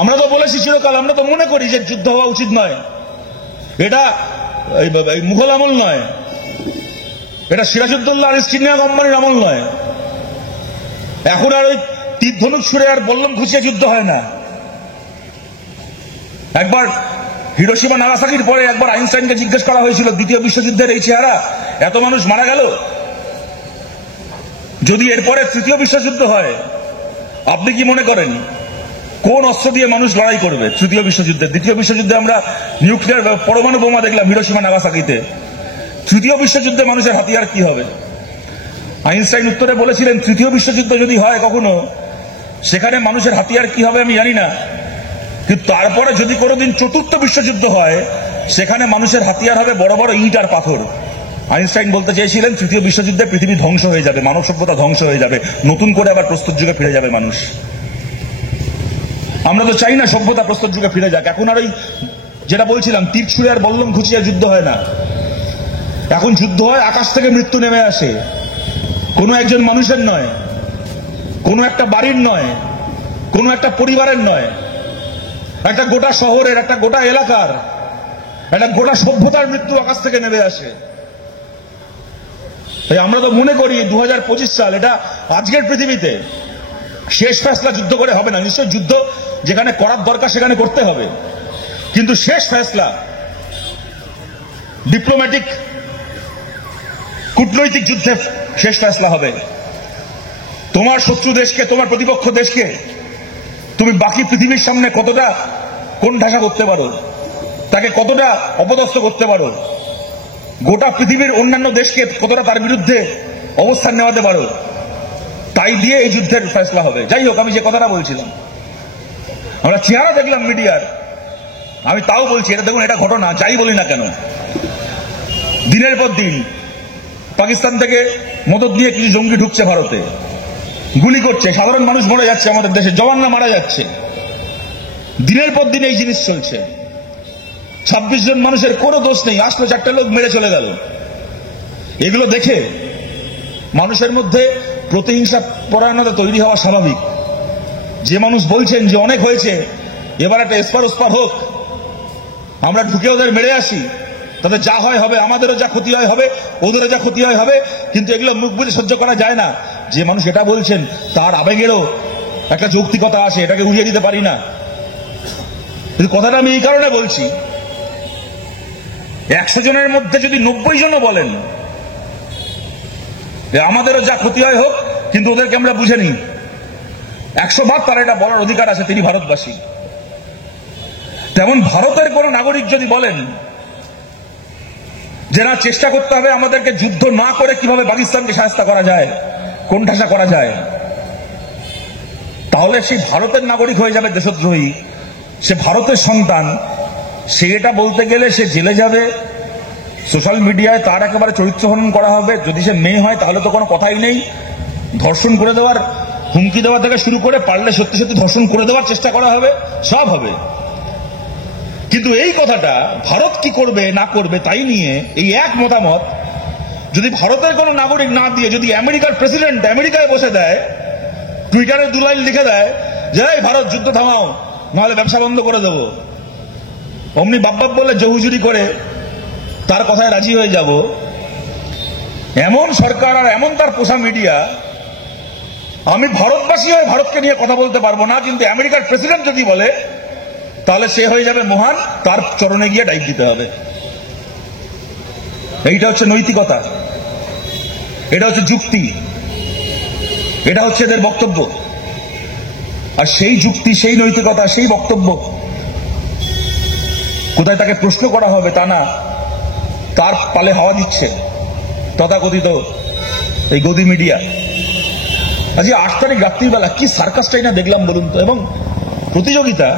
আমরা তো বলেছি চিরকাল, আমরা তো মনে করি যে যুদ্ধ হওয়া উচিত নয়। এটা মুঘল আমল নয়, এটা সিরাজউদ্দৌলা আর ইস্ট ইন্ডিয়া কোম্পানির আমল নয়। এখন আর ওই তীর ধনুক ছুড়ে আর বল্লম খুঁচিয়ে যুদ্ধ হয় না। একবার হিরোশিমা নাগাসাকির পরে একবার আইনস্টাইনকে জিজ্ঞেস করা হয়েছিল দ্বিতীয় বিশ্বযুদ্ধের এই চেহারা, এত মানুষ মারা গেল, যদি এরপরে তৃতীয় বিশ্বযুদ্ধ হয় আপনি কি মনে করেন কোন অস্ত্র দিয়ে মানুষ লড়াই করবে তৃতীয় বিশ্বযুদ্ধে? দ্বিতীয় বিশ্বযুদ্ধে আমরা নিউক্লিয়ার পরমাণু বোমা দেখলাম হিরোশিমা নাগাসাকিতে। তৃতীয় বিশ্বযুদ্ধে মানুষের হাতিয়ার কি হবে? আইনস্টাইন উত্তরে বলেছিলেন তৃতীয় বিশ্বযুদ্ধ যদি হয় কখনো, সেখানে মানুষের হাতিয়ার কি হবে আমি জানি না, কিন্তু তারপরে যদি কোনোদিন চতুর্থ বিশ্বযুদ্ধ হয় সেখানে মানুষের হাতিয়ার হবে বড় বড় ইট আর পাথর। আইনস্টাইন বলতে চেয়েছিলেন তৃতীয় বিশ্বযুদ্ধে পৃথিবী ধ্বংস হয়ে যাবে, মানব সভ্যতা ধ্বংস হয়ে যাবে, নতুন করে আবার প্রস্তর যুগে ফিরে যাবে মানুষ। আমরা তো চাই না সভ্যতা প্রস্তর যুগে ফিরে যাক। এখন আর ওই যেটা বলছিলাম তীর ছুঁড়ে আর বল্লম খুঁচিয়ে যুদ্ধ হয় না। এখন যুদ্ধ হয় আকাশ থেকে মৃত্যু নেমে আসে, কোনো একজন মানুষের নয়, কোনো একটা বাড়ির নয়, কোনো একটা পরিবারের নয়, একটা গোটা শহরের, একটা গোটা এলাকার, একটা গোটা সভ্যতার মৃত্যু আকাশ থেকে নেমে আসে। তাই আমরা তো মনে করি 2025 সাল এটা আজকের পৃথিবীতে শেষ ফেসলা যুদ্ধ করে হবে না। নিশ্চয় যুদ্ধ যেখানে করার দরকার সেখানে করতে হবে, কিন্তু শেষ ফেসলা ডিপ্লোম্যাটিক কূটনৈতিক যুদ্ধে শেষ ফেসলা হবে। তোমার শত্রু দেশকে, তোমার প্রতিপক্ষ দেশকে তুমি বাকি পৃথিবীর সামনে কতটা কোণঠাসা করতে পারো, তাকে কতটা অপদস্থ করতে পারো, গোটা পৃথিবীর অন্যান্য দেশকে কতটা তার বিরুদ্ধে অবস্থান নেওয়াতে পারো, তাই দিয়ে এই যুদ্ধের ফেসলা হবে। যাই হোক, আমি যে কথাটা বলছিলাম, আমরা চেহারা দেখলাম মিডিয়ার, আমি তাও বলছি এটা দেখুন, এটা ঘটনা যাই বলি না কেন, দিনের পর দিন পাকিস্তান থেকে মদত নিয়ে কিছু জঙ্গি ঢুকছে ভারতে, গুলি করছে, সাধারণ মানুষ মরে যাচ্ছে, আমাদের দেশে জওয়ানরা মারা যাচ্ছে, দিনের পর দিন এই জিনিস চলছে। 26 জন মানুষের কোনো দোষ নেই, আসলো 4টা লোক মেরে চলে গেল। এগুলো দেখে মানুষের মধ্যে প্রতিহিংসা পরায়ণতা তৈরি হওয়া স্বাভাবিক। যে মানুষ বলছেন যে অনেক হয়েছে, এবার একটা এসপার ওসপার হোক, আমরা ঢুকে ওদের মেরে আসি, তাদের যা হয় হবে, আমাদেরও যা ক্ষতি হয় হবে, ওদেরও যা ক্ষতি হয় হবে, কিন্তু এগুলো মুখ বুঝে সহ্য করা যায় না। যে মানুষ এটা বলছেন তার আবেগেরও একটা যৌক্তিকতা আছে, এটাকে উড়িয়ে দিতে পারি না। কিন্তু কথাটা আমি এই কারণে বলছি, 100 জনের মধ্যে যদি 90 জনও বলেন আমাদেরও যা ক্ষতি হয় হোক, কিন্তু ওদেরকে আমরা বুঝে নিই, 100 বার তার এটা বলার অধিকার আছে, তিনি ভারতবাসী। তেমন ভারতের কোন নাগরিক যদি বলেন যে না, চেষ্টা করতে হবে আমাদেরকে যুদ্ধ না করে কিভাবে পাকিস্তানকে সাহায্য করা যায়, কোণঠাসা করা যায়, তাহলে সেই ভারতের নাগরিক হয়ে যাবে দেশদ্রোহী, সে ভারতের সন্তান। সে এটা বলতে গেলে সে জেলে যাবে, সোশ্যাল মিডিয়ায় তার একেবারে চরিত্র হনন করা হবে। যদি সে মেয়ে হয় তাহলে তো কোনো কথাই নেই, ধর্ষণ করে দেওয়ার হুমকি দেওয়া থেকে শুরু করে পারলে সত্যি সত্যি ধর্ষণ করে দেওয়ার চেষ্টা করা হবে, সব হবে। কিন্তু এই কথাটা ভারত কি করবে না করবে তাই নিয়ে এই এক মতামত যদি ভারতের কোনো নাগরিক না দিয়ে যদি আমেরিকার প্রেসিডেন্ট আমেরিকায় বসে দেয়, টুইটারে 2 লাইন লিখে দেয় যে এই ভারত যুদ্ধ থামাও, নাহলে ব্যবসা বন্ধ করে দেবো, অমনি বাপ বলে জহুজুরি করে তার কথায় রাজি হয়ে যাব, এমন সরকার আর এমন তার পোষা মিডিয়া, আমি ভারতবাসী হয়ে ভারতকে নিয়ে কথা বলতে পারবো না, কিন্তু আমেরিকার প্রেসিডেন্ট যদি বলে তাহলে সে হয়ে যাবে মহান, তার চরণে গিয়ে ডাইভ দিতে হবে। এইটা হচ্ছে নৈতিকতা, এটা হচ্ছে যুক্তি, এটা হচ্ছে এদের বক্তব্য। আর সেই যুক্তি, সেই নৈতিকতা, সেই বক্তব্য কোথায় তাকে প্রশ্ন করা হবে তা না, তার পালে হাওয়া দিচ্ছে তথাকথিত এই গদি মিডিয়া। আজ 8 তারিখ রাত্রিবেলা কি সার্কাসটাই না দেখলাম বলুন তো। এবং প্রতিযোগিতা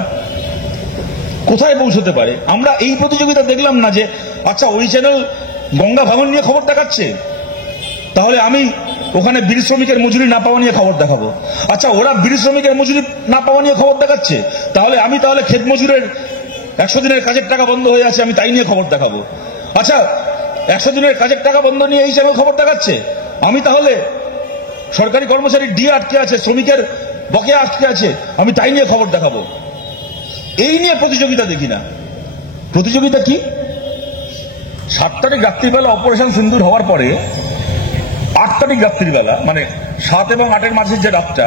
কোথায় পৌঁছতে পারে। আমরা এই প্রতিযোগিতা দেখলাম না যে আচ্ছা ওই চ্যানেল গঙ্গা ভাঙন নিয়ে খবর দেখাচ্ছে, তাহলে আমি ওখানে বিড়ি শ্রমিকের মজুরি না পাওয়া নিয়ে খবর দেখাবো। আচ্ছা ওরা বিড়ি শ্রমিকের মজুরি না পাওয়া নিয়ে খবর দেখাচ্ছে, তাহলে আমি ক্ষেত মজুরের 100 দিনের কাজের টাকা বন্ধ হয়ে আছে, আমি তাই নিয়ে খবর দেখাবো। আচ্ছা 100 দিনের কাজের টাকা বন্ধ নিয়ে এই চ্যানেল খবর দেখাচ্ছে, আমি তাহলে সরকারি কর্মচারী ডিএ আটকে আছে, শ্রমিকের বকেয়া আটকে আছে, আমি তাই নিয়ে খবর দেখাবো। এই নিয়ে প্রতিযোগিতা দেখি না। প্রতিযোগিতা কি? 7 তারিখ রাত্রিবেলা অপারেশন সিন্দুর হওয়ার পরে 8 তারিখ রাত্রিবেলা, মানে 7 এবং 8-এর মাঝে যে রাতটা,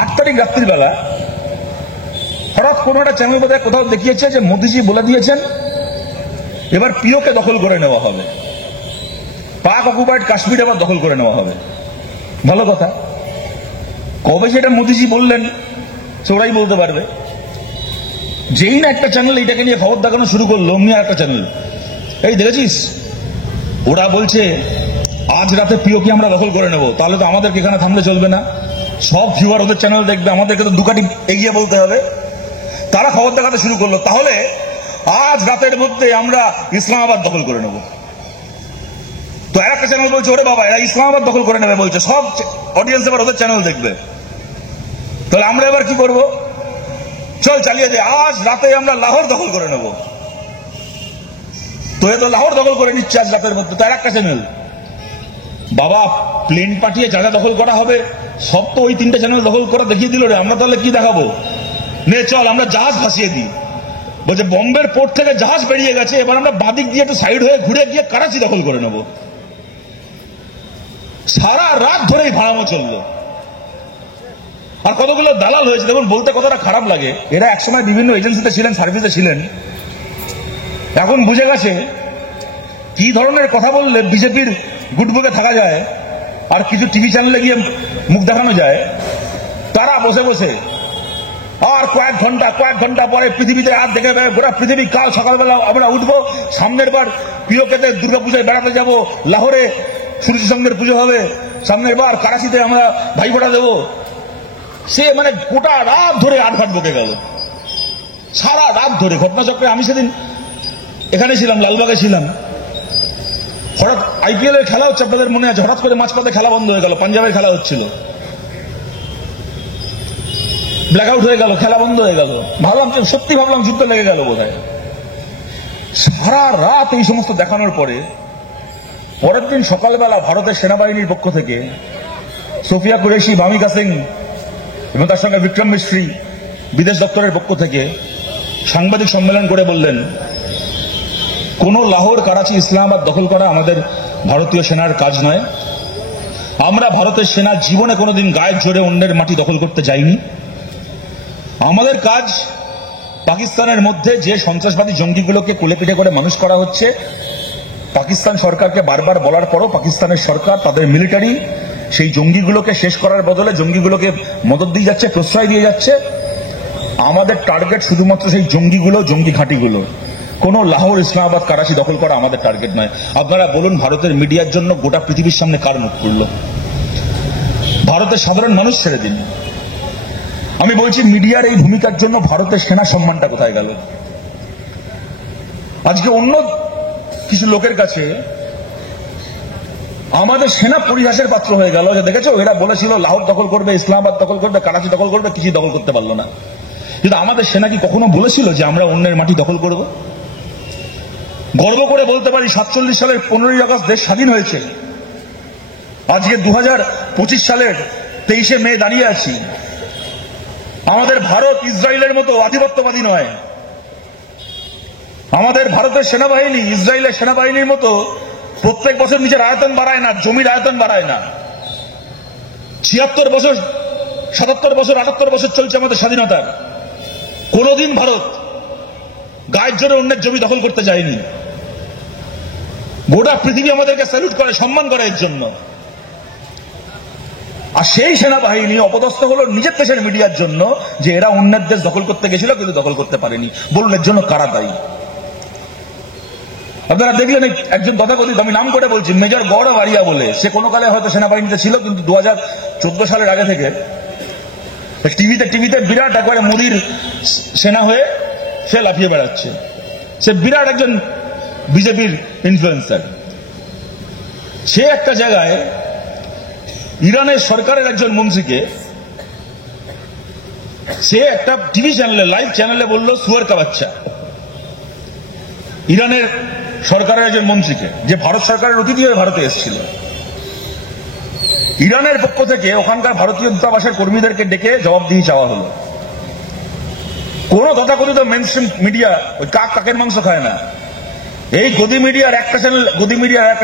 8 তারিখ রাত্রিবেলা হঠাৎ কোনো একটা চ্যানেল বোধহয় কোথাও দেখিয়েছে যে মোদিজি বলে দিয়েছেন এবার পিওকে দখল করে নেওয়া হবে, পাক অকুপাইড কাশ্মীর আবার দখল করে নেওয়া হবে। ভালো কথা, কবে সেটা মোদিজি বললেন ওরাই বলতে পারবে। যেই না একটা চ্যানেল এইটাকে নিয়ে খবর দেখানো শুরু করলো, অমনি আর একটা চ্যানেল, এই দেখেছিস ওরা বলছে আজ রাতে পিওকে আমরা দখল করে নেব, তাহলে তো আমাদেরকে এখানে থামলে চলবে না, সব ভিউয়ার ওদের চ্যানেল দেখবে, আমাদেরকে তো দুকাটি এগিয়ে বলতে হবে। তারা খবর দেখাতে শুরু করলো, তাহলে আজ রাতের মধ্যে আমরা ইসলামাবাদ দখল করে নেব। তো একটা চ্যানেল বলছে ওরে বাবা এরা ইসলামাবাদ দখল করে নেবে বলছে, সব অডিয়েন্স এবার ওদের চ্যানেল দেখবে, তাহলে আমরা এবার কি করব? চল চালিয়ে যাই, আজ রাতে আমরা লাহোর দখল করে নেব। তো এ তো লাহোর দখল করে নিচ্ছে আজ রাতের মধ্যে, তার একটা চ্যানেল। বাবা প্লেন পাঠিয়ে যা যা দখল করা হবে সব তো ওই 3টে চ্যানেল দখল করা দেখিয়ে দিল রে, আমরা তাহলে কি দেখাবো? নে চল আমরা জাহাজ ভাসিয়ে দিই। বলছে বম্বের পোর্ট থেকে জাহাজ বেরিয়ে গেছে, এবার আমরা বাদিক দিয়ে একটু সাইড হয়ে ঘুরে গিয়ে করাচি দখল করে নেব। সারা রাত ধরেই ভাড়ামো চললো। আর কতগুলো দালাল হয়েছে দেখুন, বলতে কতটা খারাপ লাগে। এরা একসময় বিভিন্ন এজেন্সিতে ছিলেন, সার্ভিসে ছিলেন, এখন বুঝে গেছে কি ধরনের কথা বললে বিজেপির গুটবুকে থাকা যায় আর কিছু টিভি চ্যানেলে গিয়ে মুখ দেখানো যায়। তারা বসে বসে আর কয়েক ঘন্টা পরে পৃথিবীতে আর দেখে গোটা পৃথিবী, কাল সকালবেলা আমরা উঠবো, সামনের বার পিওকেতে দুর্গাপূজায় বেড়াতে যাব, লাহোরে সূর্য সঙ্গের পুজো হবে, সামনের বার কারাচিতে আমরা ভাইফোঁটা দেবো। সে মানে গোটা রাত ধরে আটঘাট বকে গেল, সারা রাত ধরে ঘটনাচক্রে। আমি সেদিন এখানে ছিলাম, লালবাগে ছিলাম, হঠাৎ আইপিএল এর খেলা হচ্ছে, আপনাদের মনে আছে, হঠাৎ করে মাঝপথে খেলা বন্ধ হয়ে গেল, পাঞ্জাবের খেলা হচ্ছিল, ব্ল্যাকআউট হয়ে গেল, খেলা বন্ধ হয়ে গেল। সত্যি ভাবলাম যুদ্ধ লেগে গেল বোধহয়। সারা রাত এই সমস্ত দেখানোর পরে পরের দিন সকালবেলা ভারতের সেনাবাহিনীর পক্ষ থেকে সোফিয়া কুরেশি, ভামিকা সিং এবং তার সঙ্গে বিক্রম মিস্ত্রি বিদেশ দপ্তরের পক্ষ থেকে সাংবাদিক সম্মেলন করে বললেন, কোন লাহোর, করাচি, ইসলামাবাদ দখল করা আমাদের ভারতীয় সেনার কাজ নয়। আমরা ভারতের সেনা জীবনে কোনোদিন গায়ের জোরে অন্যের মাটি দখল করতে যাইনি। আমাদের কাজ পাকিস্তানের মধ্যে যে সন্ত্রাসবাদী জঙ্গিগুলোকে কোলেপিঠে করে মানুষ করা হচ্ছে, পাকিস্তান সরকারকে বারবার বলার পরও পাকিস্তানের সরকার, তাদের মিলিটারি সেই জঙ্গিগুলোকে শেষ করার বদলে জঙ্গিগুলোকে মদত দিয়ে যাচ্ছে, প্রশ্রয় দিয়ে যাচ্ছে। আমাদের টার্গেট শুধুমাত্র সেই জঙ্গিগুলো, জঙ্গি ঘাঁটিগুলো। কোন লাহোর, ইসলামাবাদ, করাচি দখল করা আমাদের টার্গেট নয়। আপনারা বলুন, ভারতের মিডিয়ার জন্য গোটা পৃথিবীর সামনে কার মুখ খুলল? ভারতের সাধারণ মানুষ ছেড়ে দিন। আমি বলছি, মিডিয়ার এই ভূমিকার জন্য ভারতের সেনা সম্মানটা কোথায় গেল? আজকে অন্য কিছু লোকের কাছে আমাদের সেনা পরিহাসের পাত্র হয়ে গেল, যে দেখেছো এরা বলেছিল লাহোর দখল করবে, ইসলামাবাদ দখল করবে, করাচি দখল করবে, কিছুই দখল করতে পারলো না। কিন্তু আমাদের সেনা কি কখনো বলেছিল যে আমরা অন্যের মাটি দখল করব? গর্ব করে বলতে পারি 47 সালের 15ই আগস্ট দেশ স্বাধীন হয়েছে। আজকে 2025 সালের 23শে মে দাঁড়িয়ে আছি। আমাদের ভারত ইসরায়েলের মতো আধিপত্যবাদী নয়। আমাদের ভারতের সেনাবাহিনী ইসরায়েলের সেনাবাহিনীর মতো প্রত্যেক বছর নিজের আয়তন বাড়ায় না, জমির আয়তন বাড়ায় না। 76 বছর, 77 বছর, 78 বছর চলছে আমাদের স্বাধীনতার। কোনদিন ভারত গায়ের জোরে অন্যের জমি দখল করতে যায়নি। গোটা পৃথিবী আমাদেরকে স্যালুট করে, সম্মান করে এর জন্য। আর সেই সেনাবাহিনী অপদস্থ হলো নিজের দেশের মিডিয়ার জন্য, যে এরা অন্যের দেশ দখল করতে গেছিল কিন্তু দখল করতে পারেনি। বলুন, এর জন্য কারা দায়ী? আপনারা দেখলেন একজন তথাকথিত, আমি নাম করে বলছি, মেজর গৌড় বাড়িয়া বলে, সে কোনো কালে হয়তো সেনাবাহিনীতে ছিল, কিন্তু 2014 সালের আগে থেকে টিভিতে বিরাট একবারে মোদির সেনা হয়ে সে লাফিয়ে বেড়াচ্ছে। সে বিরাট একজন বিজেপির ইনফ্লুয়েন্সার। সে একটা জায়গায় ইরানের সরকারের একজন মন্ত্রীকে, সে একটা টিভি চ্যানেলে, লাইভ চ্যানেলে বলল সুয়ার কা বাচ্চা, ইরানের সরকারের একজন মন্ত্রীকে, যে ভারত সরকারের অতিথি হয়ে ভারতে এসেছিল। ইরানের পক্ষ থেকে ওখানকার ভারতীয় দূতাবাসের কর্মীদেরকে ডেকে জবাবদিহি চাওয়া হলো। কোন তথাকথিত মেইনস্ট্রিম মিডিয়া ওই কাকের মাংস খায় না। এই গদি মিডিয়ার একটা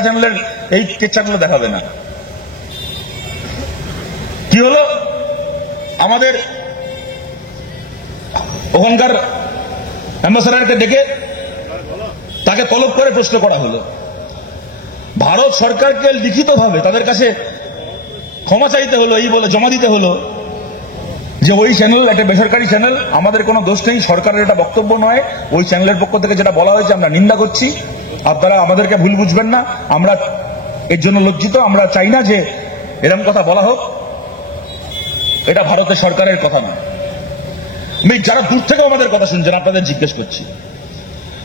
চ্যানেলের এই কেচ্ছাগুলো দেখাবে না। কি হলো, আমাদের ওখানকার অ্যাম্বাসাডারকে ডেকে তাকে তলব করে প্রশ্ন করা হলো। ভারত সরকারকে লিখিতভাবে তাদের কাছে ক্ষমা চাইতে হলো, এই বলে জমা দিতে হলো যে ওই চ্যানেল একটা বেসরকারি চ্যানেল, আমাদের কোনো দোষ নেই, সরকারের এটা বক্তব্য নয়, ওই চ্যানেলের পক্ষ থেকে যেটা বলা হয়েছে আমরা নিন্দা করছি, আপনারা আমাদেরকে ভুল বুঝবেন না, আমরা এর জন্য লজ্জিত, আমরা চাই না যে এরকম কথা বলা হোক, এটা ভারতের সরকারের কথা না। আমি যারা দূর থেকে আমাদের কথা শুনছেন আপনাদের জিজ্ঞেস করছি,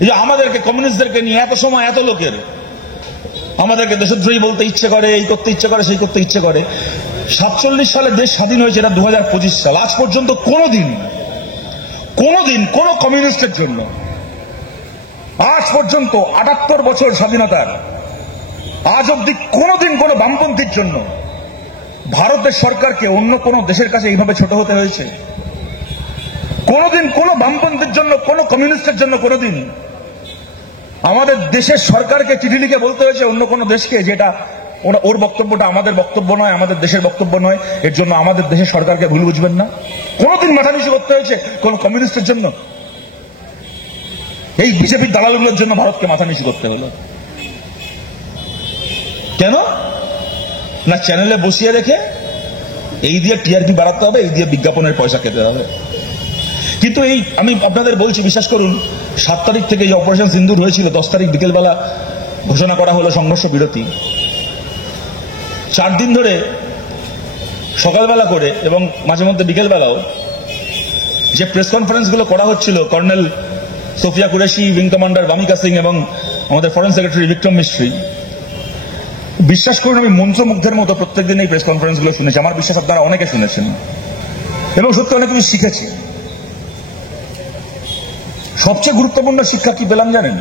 এই যে আমাদেরকে কমিউনিস্টদেরকে নিয়ে এত সময় এত লোকের আমাদেরকে দেশদ্রোহী বলতে ইচ্ছে করে, এই করতে ইচ্ছে করে, সেই করতে ইচ্ছে করে। 47 সালে দেশ স্বাধীন হয়েছে, এটা 2025 সাল, আজ পর্যন্ত কোনোদিন কোন কমিউনিস্টের জন্য, আজ পর্যন্ত 78 বছর স্বাধীনতার, আজ অব্দি কোনোদিন কোন বামপন্থীর জন্য ভারতের সরকারকে অন্য কোন দেশের কাছে এইভাবে ছোট হতে হয়েছে? কোনোদিন কোন বামপন্থীর জন্য, কোন কমিউনিস্টের জন্য কোনোদিন আমাদের দেশের সরকারকে চিঠি লিখে বলতে হয়েছে অন্য কোন দেশকে, যেটা ওর বক্তব্যটা আমাদের বক্তব্য নয়, আমাদের দেশের বক্তব্য নয়, এর জন্য আমাদের দেশের সরকারকে ভুল বুঝবেন না? কোনোদিন মাথা নিচু করতে হয়েছে কোন কমিউনিস্টের জন্য? এই বিজেপির দালালগুলোর জন্য ভারতকে মাথা নিচু করতে হলো কেন? না চ্যানেলে বসিয়ে রেখে এই দিয়ে টিআরপি বাড়াতে হবে, এই দিয়ে বিজ্ঞাপনের পয়সা খেতে হবে। কিন্তু এই আমি আপনাদের বলছি, বিশ্বাস করুন, 7 তারিখ থেকে এই অপারেশন সিন্দুর হয়েছিল, 10 তারিখ বিকেলবেলা ঘোষণা করা হলো সংঘর্ষ বিরতি। 4 দিন ধরে সকালবেলা করে এবং মাঝে মধ্যে বিকেলবেলাও যে প্রেস কনফারেন্সগুলো করা হচ্ছিল, colonel Sofiya Qureshi, wing commander Vamika Singh এবং আমাদের ফরেন সেক্রেটারি বিক্রম মিস্ত্রি, বিশ্বাস করুন আমি মন্ত্রমুগ্ধের মতো প্রত্যেকদিন এই প্রেস কনফারেন্সগুলো শুনেছি। আমার বিশ্বাস আপনারা অনেকে শুনেছেন এবং সত্যি অনেক কিছু শিখেছি। সবচেয়ে গুরুত্বপূর্ণ শিক্ষা কি পেলাম জানেন?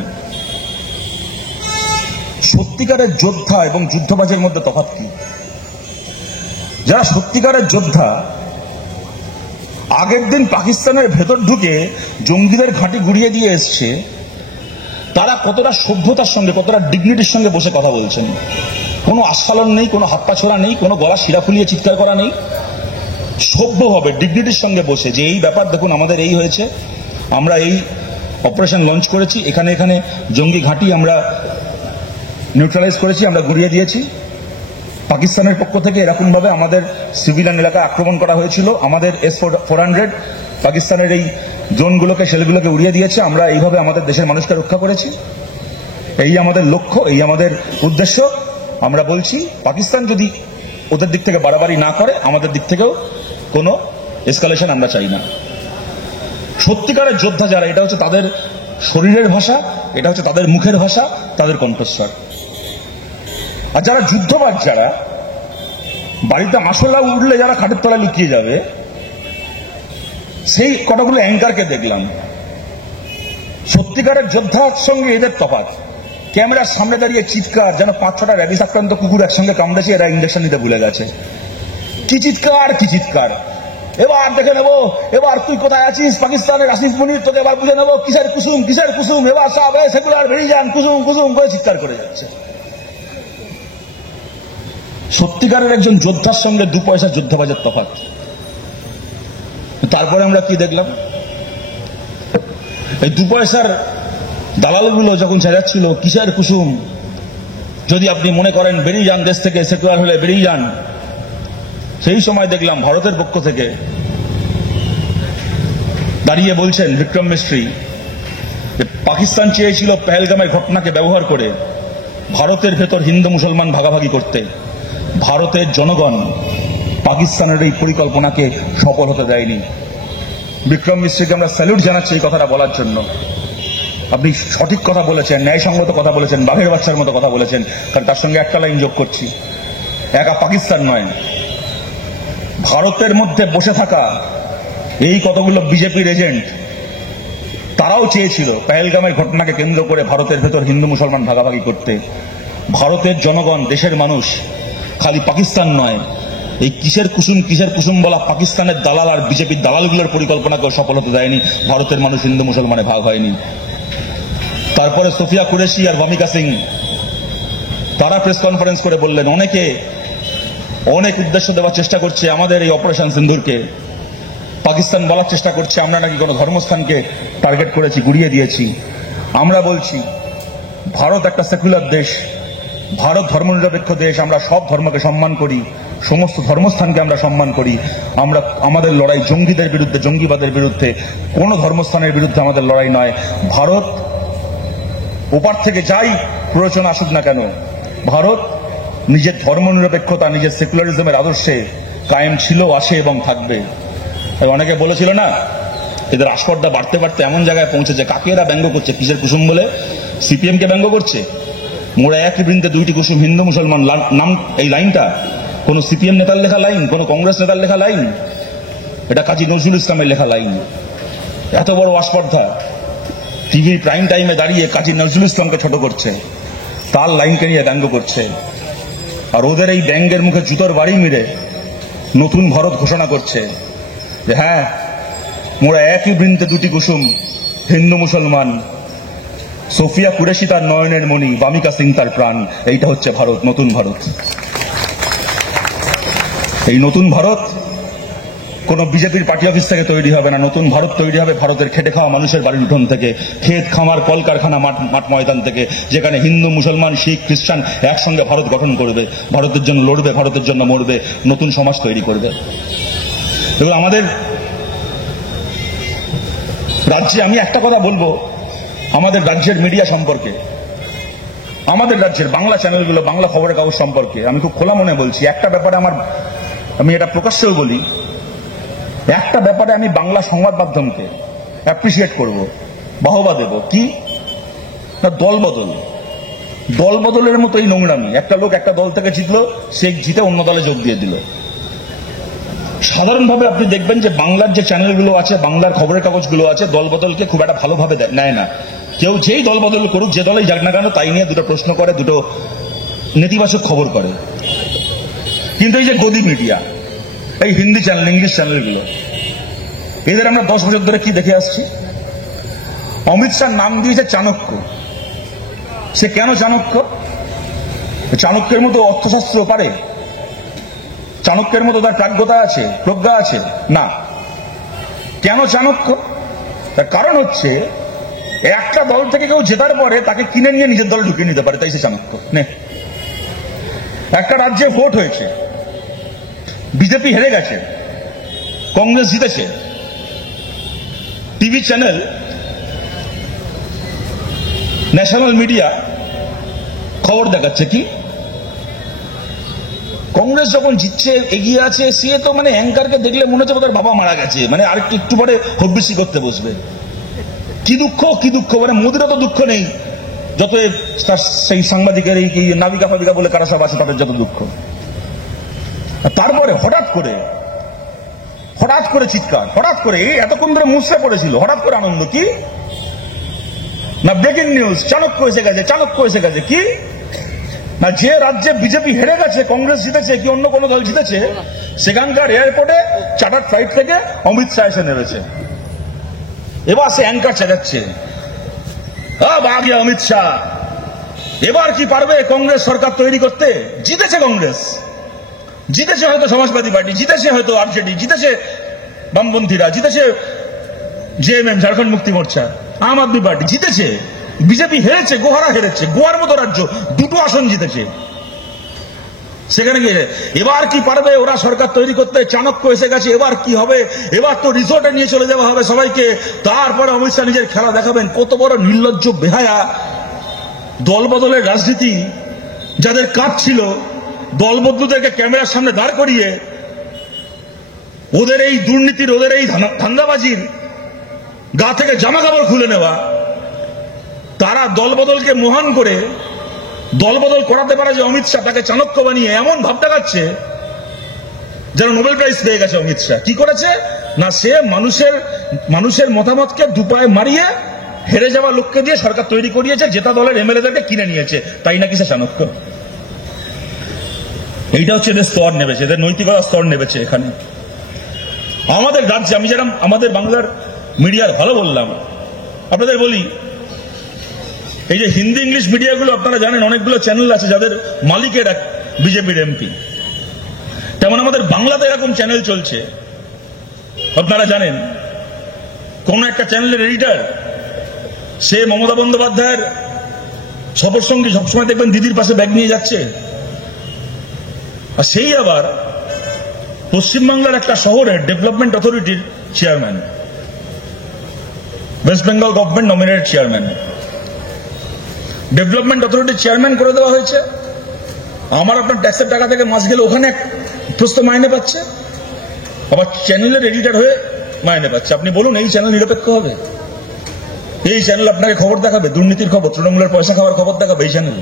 সত্যিকারের যোদ্ধা এবং যুদ্ধবাজের মধ্যে তফাৎ কি। যারা সত্যিকারের যোদ্ধা, আগের দিন পাকিস্তানের ভেতর ঢুকে জঙ্গিদের ঘাঁটি গুড়িয়ে দিয়ে এসছে, তারা কতটা সভ্যতার সঙ্গে, কতটা ডিগনিটির সঙ্গে বসে কথা বলছেন। কোনো আস্ফালন নেই, কোনো হাপ্পা ছোড়া নেই, কোনো গলা শিরা ফুলিয়ে চিৎকার করা নেই, সভ্যভাবে ডিগনিটির সঙ্গে বসে যে এই ব্যাপার দেখুন আমাদের এই হয়েছে, আমরা এই অপারেশন লঞ্চ করেছি, এখানে এখানে জঙ্গি ঘাঁটি আমরা নিউট্রালাইজ করেছি, আমরা গুড়িয়ে দিয়েছি। পাকিস্তানের পক্ষ থেকে এরকম ভাবে আমাদের সিভিলিয়ান এলাকায় আক্রমণ করা হয়েছিল, আমাদের S-400 পাকিস্তানের এই জোনগুলোকে, সেলগুলোকে উড়িয়ে দিয়েছে, আমরা এইভাবে আমাদের দেশের মানুষকে রক্ষা করেছি। এই আমাদের লক্ষ্য, এই আমাদের উদ্দেশ্য। আমরা বলছি পাকিস্তান যদি ওদের দিক থেকে বাড়াবাড়ি না করে, আমাদের দিক থেকেও কোনো এসকালেশন আমরা চাই না। সত্যিকারের যোদ্ধা যারা, এটা হচ্ছে তাদের শরীরের ভাষা, এটা হচ্ছে তাদের মুখের ভাষা, তাদের কণ্ঠস্বর। আর যারা যুদ্ধবাজ, যারা বাড়িতে আশলা উঠলে যারা খাটের তলায় লুকিয়ে যাবে, সেই কতগুলো অ্যাঙ্কারকে দেখলাম। সত্যিকারের যোদ্ধার সঙ্গে এদের তফাৎ। ক্যামেরার সামনে দাঁড়িয়ে চিৎকার, যেন 5-6টা র্যাবিস আক্রান্ত কুকুর একসঙ্গে কামড়েছে, এরা ইঞ্জেকশন নিতে ভুলে গেছে। কি চিৎকার, কি চিৎকার! এবার দেখে নেবো, এবার তুই কোথায় আছিস পাকিস্তানের আসিফ মুনির, তোকে এবার বুঝে নেবো, কিসের কুসুম, কিসের কুসুম, এবার সব সেকুলার বেরিয়ে যান, কুসুম কুসুম করে চিৎকার করে যাচ্ছে। সত্যিকারের একজন যোদ্ধার সঙ্গে 2 পয়সা যুদ্ধবাজের তফাৎ। তারপরে আমরা কি দেখলাম? এই 2 পয়সার দালালগুলো যখন চেঁচাচ্ছিল কিসের কুসুম, যদি আপনি মনে করেন বেরিয়ে যান দেশ থেকে, সেকুলার হলে বেরিয়ে যান, সেই সময় দেখলাম ভারতের পক্ষ থেকে দাঁড়িয়ে বলছেন বিক্রম মিস্ত্রি যে পাকিস্তান চেয়েছিল পেহেলগামের ঘটনাকে ব্যবহার করে ভারতের ভেতর হিন্দু মুসলমান ভাগাভাগি করতে। ভারতের জনগণ পাকিস্তানের এই পরিকল্পনাকে সফল হতে দেয়নি। বিক্রম মিশ্রকে আমরা স্যালুট জানাচ্ছি এই কথাটা বলার জন্য। আপনি সঠিক কথা বলেছেন, ন্যায়সঙ্গত কথা বলেছেন, বাঘের বাচ্চার মতো কথা বলেছেন। কারণ তার সঙ্গে একটা লাইন যোগ করছি, একা পাকিস্তান নয়, ভারতের মধ্যে বসে থাকা এই কতগুলো বিজেপির এজেন্ট তারাও চেয়েছিল পেহেলগামের ঘটনাকে কেন্দ্র করে ভারতের ভেতর হিন্দু মুসলমান ভাগাভাগি করতে। ভারতের জনগণ, দেশের মানুষ খালি পাকিস্তান নয়, এই কিসের কুসুম বলা পাকিস্তানের দালাল আর বিজেপির দালালগুলোর পরিকল্পনাকেও সফল হতে দেয়নি। ভারতের মানুষ হিন্দু মুসলমানে ভাগ হয়নি। তারপরে সোফিয়া কুরেশি আর ভামিকা সিং তারা প্রেস কনফারেন্স করে বললেন, অনেক উদ্দেশ্য দেওয়ার চেষ্টা করছে আমাদের এই অপারেশন সিন্দুরকে। পাকিস্তান বলার চেষ্টা করছে আমরা নাকি কোনো ধর্মস্থানকে টার্গেট করেছি, গুড়িয়ে দিয়েছি। আমরা বলছি ভারত একটা সেকুলার দেশ, ভারত ধর্মনিরপেক্ষ দেশ। আমরা সব ধর্মকে সম্মান করি, সমস্ত ধর্মস্থানকে আমরা সম্মান করি। আমরা আমাদের লড়াই জঙ্গিদের বিরুদ্ধে, জঙ্গিবাদের বিরুদ্ধে, কোন ধর্মস্থানের বিরুদ্ধে আমাদের লড়াই নয়। ভারত ওপার থেকে যাই প্রয়োজন আসুক না কেন, ভারত নিজের ধর্মনিরপেক্ষতা, নিজের সেকুলারিজমের আদর্শে কায়েম ছিল, আছে এবং থাকবে। অনেকে বলেছিল না, এদের আস্পর্ধা বাড়তে বাড়তে এমন জায়গায় পৌঁছেছে, কাকে এরা ব্যঙ্গ করছে, কিসের কুসুম বলে? সিপিএম কে ব্যঙ্গ করছে। মোরা একই বৃন্দে দুইটি কুসুম, হিন্দু মুসলমান নাম, এই লাইনটা কোন সিপিএম নেতার লেখা লাইন, কোন কংগ্রেস নেতার লেখা লাইন, এটা কাজী নজরুল ইসলামের লেখা লাইন। এত বড় আস্পর্ধা টিভির প্রাইম টাইমে দাঁড়িয়ে কাজী নজরুল ইসলামকে ছোট করছে, তার লাইনকে নিয়ে ব্যঙ্গ করছে। আর ওদের এই ব্যঙ্গের মুখে জুতোর বাড়ি মেরে নতুন ভারত ঘোষণা করছে যে হ্যাঁ, মোরা একই বৃন্তে দুটি কুসুম, হিন্দু মুসলমান। সোফিয়া কুরেশি তার নয়নের মণি, ভামিকা সিং তার প্রাণ। এইটা হচ্ছে ভারত, নতুন ভারত। এই নতুন ভারত কোন বিজেপির পার্টি অফিস থেকে তৈরি হবে না। নতুন ভারত তৈরি হবে ভারতের খেটে খাওয়া মানুষের বাড়ির উঠোন থেকে, ক্ষেত খামার কলকারখানা, মাঠ ময়দান থেকে, যেখানে হিন্দু মুসলমান শিখ খ্রিস্টান একসঙ্গে ভারত গঠন করবে, ভারতের জন্য লড়বে, ভারতের জন্য মরবে, নতুন সমাজ তৈরি করবে। এবার আমাদের রাজ্যে আমি একটা কথা বলবো আমাদের রাজ্যের মিডিয়া সম্পর্কে, আমাদের রাজ্যের বাংলা চ্যানেলগুলো, বাংলা খবরের কাগজ সম্পর্কে আমি খুব খোলা মনে বলছি। একটা ব্যাপারে আমি এটা প্রকাশ্যেও বলি, একটা ব্যাপারে আমি বাংলা সংবাদ মাধ্যমকে অ্যাপ্রিসিয়েট করব, বাহবা দেব। কি না, দল বদলের মতো এই নোংরামি। একটা লোক একটা দল থেকে জিতলো, সে জিতে অন্য দলে যোগ দিয়ে দিল। সাধারণভাবে আপনি দেখবেন যে বাংলার যে চ্যানেলগুলো আছে, বাংলার খবরের কাগজগুলো আছে, দল বদলকে খুব একটা ভালোভাবে নেয় না। কেউ যেই দল বদল করুক, যে দলেই যাক না কেন, তাই নিয়ে দুটো প্রশ্ন করে, দুটো নেতিবাচক খবর করে। কিন্তু এই যে গদি মিডিয়া, এই হিন্দি চ্যানেল, ইংলিশ চ্যানেলগুলো, এদের আমরা 10 বছর ধরে কি দেখে আসছি? অমিত শাহ নাম দিয়েছে চাণক্য। সে কেন চাণক্য? চাণক্যের মতো অর্থশাস্ত্র পারে? চাণক্যের মতো তার প্রাজ্ঞতা আছে, প্রজ্ঞা আছে? না। কেন চাণক্য? তার কারণ হচ্ছে একটা দল থেকে কেউ জেতার পরে তাকে কিনে নিয়ে নিজের দলে ঢুকিয়ে নিতে পারে, তাই সে চাণক্য। একটা রাজ্যে ভোট হয়েছে, বিজেপি হেরে গেছে, কংগ্রেস জিতেছে। টিভি চ্যানেল, ন্যাশনাল মিডিয়া খবর দেখাচ্ছে কি কংগ্রেস যখন জিতছে, এগিয়ে আছে, সে তো মানে অ্যাঙ্কারকে দেখলে মনে হচ্ছে তার বাবা মারা গেছে, মানে আরেকটু একটু পরে হব্বিসি করতে বসবে। কি দুঃখ, মানে মোদিরও তো দুঃখ নেই যত তার সেই সাংবাদিকের এই নাবিকা ফাবিকা বলে কারা সব আছে তাদের যত দুঃখ। তারপরে হঠাৎ করে চিৎকার, হঠাৎ করে এতক্ষণ ধরে মুছড়ে পড়েছিল, হঠাৎ করে আনন্দ। কি না, ব্রেকিং নিউজ, চাণক্য এসে গেছে। কি না, যে রাজ্যে বিজেপি হেরে গেছে, কংগ্রেস জিতেছে কি অন্য কোনো দল জিতেছে, সেখানকার এয়ারপোর্টে চার্টার ফ্লাইট থেকে অমিত শাহ এসে নেমেছে। এবার সে অ্যাঙ্কার চেঁচাচ্ছে, অমিত শাহ এবার কি পারবে কংগ্রেস সরকার তৈরি করতে? জিতেছে কংগ্রেস, জিতেছে হয়তো সমাজবাদী পার্টি, জিতেছে হয়তো আরজেডি, জিতেছে বামপন্থীরা, জিতেছে জেএমএম ঝাড়খণ্ড মুক্তি মোর্চা, আম আদমি পার্টি জিতেছে। বিজেপি হেরেছে, গোহারা হেরেছে, গোয়ার মতো রাজ্য 2টো আসন জিতেছে। সেখানে গিয়ে এবার কি পারবে ওরা সরকার তৈরি করতে, চাণক্য এসে গেছে, এবার কি হবে, এবার তো রিসোর্টে নিয়ে চলে যাওয়া হবে সবাইকে, তারপরে অমিত শাহ নিজের খেলা দেখাবেন। কত বড় নির্লজ্জ বেহায়া দলবদলের রাজনীতি। যাদের কাজ ছিল দলবদলুদেরকে ক্যামেরার সামনে দাঁড় করিয়ে ওদের এই দুর্নীতির, ওদের এই ধান্দাবাজির গা থেকে জামা কাপড় খুলে নেওয়া, তারা দলবদলকে মহান করে দলবদল করাতে পারে যে অমিত শাহ তাকে চাণক্য বানিয়ে এমন ভাব দেখাচ্ছে যেন নোবেল প্রাইজ পেয়ে গেছে অমিত শাহ। কি করেছে না, সে মানুষের মতামতকে দুপায়ে মারিয়ে হেরে যাওয়া লোককে দিয়ে সরকার তৈরি করিয়েছে, জেতা দলের এমএলএদেরকে কিনে নিয়েছে, তাই নাকি সে চাণক্য। এইটা হচ্ছে এদের স্তর নেবেছে, এদের নৈতিকতার স্তর নেবেছে এখানে। আমাদের রাজ্যে, আমি যেরকম আমাদের বাংলার মিডিয়ার ভালো বললাম, আপনাদের বলি, এই যে হিন্দি ইংলিশ মিডিয়াগুলো আপনারা জানেন অনেকগুলো চ্যানেল আছে যাদের মালিকের এক বিজেপির এমপি, তেমন আমাদের বাংলাতে এরকম চ্যানেল চলছে আপনারা জানেন। কোন একটা চ্যানেলের এডিটর সে মমতা বন্দ্যোপাধ্যায়ের সফরসঙ্গী, সবসময় দেখবেন দিদির পাশে ব্যাগ নিয়ে যাচ্ছে, আর সেই আবার পশ্চিমবাংলার একটা শহরের ডেভেলপমেন্ট অথরিটির chairman, West Bengal government nominated chairman. Development অথরিটির চেয়ারম্যান করে দেওয়া হয়েছে, আমার আপনার ট্যাক্সের টাকা থেকে মাস গেলে ওখানে এক প্রস্ত মাইনে পাচ্ছে, আবার চ্যানেলের এডিটর হয়ে মাইনে পাচ্ছে। আপনি বলুন এই চ্যানেল নিরপেক্ষ হবে? এই চ্যানেল আপনাকে খবর দেখাবে দুর্নীতির খবর, তৃণমূলের পয়সা খাওয়ার খবর দেখাবে এই চ্যানেল?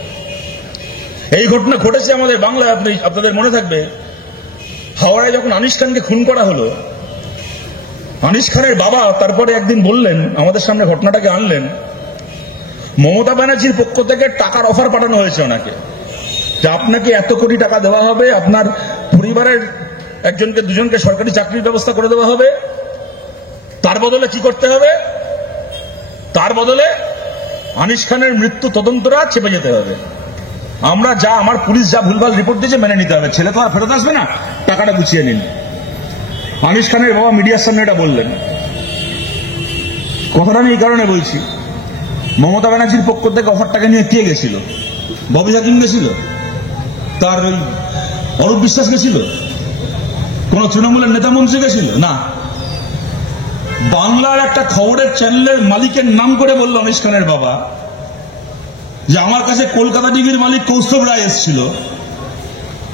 এই ঘটনা ঘটেছে আমাদের বাংলায়। আপনাদের মনে থাকবে হাওড়ায় যখন আনিস খানকে খুন করা হলো, আনিস খানের বাবা তারপরে একদিন বললেন, আমাদের সামনে ঘটনাটাকে আনলেন, মমতা ব্যানার্জির পক্ষ থেকে টাকার অফার পাঠানো হয়েছে ওনাকে, যে আপনাকে এত কোটি টাকা দেওয়া হবে, আপনার পরিবারের একজনকে দুজনকে সরকারি চাকরির ব্যবস্থা করে দেওয়া হবে, তার বদলে কি করতে হবে? তার বদলে আনিস খানের মৃত্যু তদন্তটা চেপে যেতে হবে। আমরা যা, আমার পুলিশ যা ভুলভাল রিপোর্ট দিয়েছে মেনে নিতে হবে, ছেলে তো আর ফেরত আসবে না, টাকাটা গুছিয়ে নিন। আনিস খানের বাবা মিডিয়ার সামনে এটা বললেন। কথাটা আমি এই কারণে বলছি, মমতা ব্যানার্জির পক্ষ থেকে অফারটাকে নিয়ে কে গেছিল? ববি হাকিম গেছিল? তার ওই অরূপ বিশ্বাস গেছিল? কোন তৃণমূলের নেতা মন্ত্রী গেছিল? না, বাংলার একটা খবরের চ্যানেলের মালিকের নাম করে বলল আনিস খানের বাবা যে আমার কাছে কলকাতা টিভির মালিক কৌস্তব রায় এসেছিল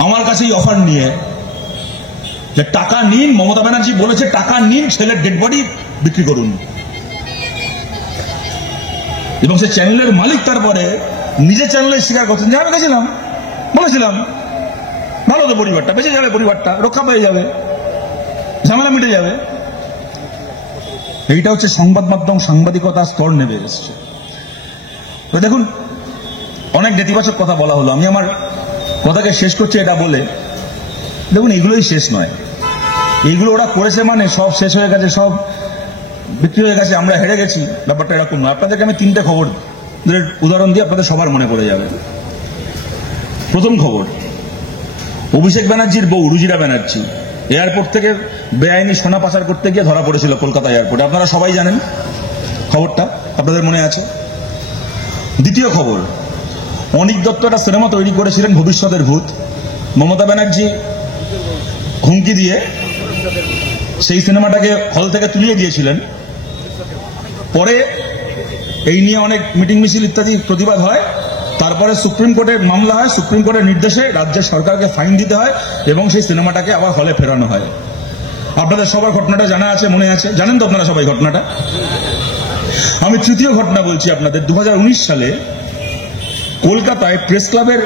আমার কাছে এই অফার নিয়ে, যে টাকা নিন, মমতা ব্যানার্জি বলেছে টাকা নিন, ছেলের ডেড বডি বিক্রি করুন। এবং সে চ্যানেলের মালিক তারপরে নিজে চ্যানেলে স্বীকার করছেন যে আমি গেছিলাম, বলেছিলাম ভালো তো পরিবারটা, বেঁচে যাবে, পরিবারটা রক্ষা পেয়ে যাবে, ঝামেলা মিটে যাবে। এইটা হচ্ছে সংবাদ মাধ্যম, সাংবাদিকতা স্তর নেমে এসছে। দেখুন, অনেক নেতিবাচক কথা বলা হলো, আমি আমার কথাকে শেষ করছি এটা বলে, দেখুন এগুলোই শেষ নয়। এইগুলো ওরা করেছে মানে সব শেষ হয়ে গেছে, সব বিক্রি হয়ে গেছে, আমরা হেরে গেছি, ব্যাপারটা এরকম নয়। আপনাদেরকে আমি তিনটে খবর উদাহরণ দিয়ে আপনাদের সবার মনে পড়ে যাবে। প্রথম খবর, অভিষেক ব্যানার্জির বউ রুজিরা ব্যানার্জি এয়ারপোর্ট থেকে বেআইনি সোনা পাচার করতে গিয়ে ধরা পড়েছিল কলকাতা এয়ারপোর্টে। আপনারা সবাই জানেন খবরটা, আপনাদের মনে আছে। দ্বিতীয় খবর, অনিক দত্ত একটা সিনেমা তৈরি করেছিলেন ভবিষ্যতের ভূত, মমতা ব্যানার্জি হুমকি দিয়ে সেই সিনেমাটাকে হল থেকে তুলিয়ে দিয়েছিলেন। পরে এই নিয়ে অনেক মিটিং মিছিল ইত্যাদি প্রতিবাদ হয়, তারপরে সুপ্রিম কোর্টের মামলা হয়, সুপ্রিম কোর্টের নির্দেশে রাজ্যের সরকারকে ফাইন দিতে হয় এবং সেই সিনেমাটাকে আবার হলে ফেরানো হয়। আপনাদের সবার ঘটনাটা জানা আছে, মনে আছে, জানেন তো আপনারা সবাই ঘটনাটা। আমি তৃতীয় ঘটনা বলছি আপনাদের। 2019 সালে কলকাতায় প্রেস ক্লাবের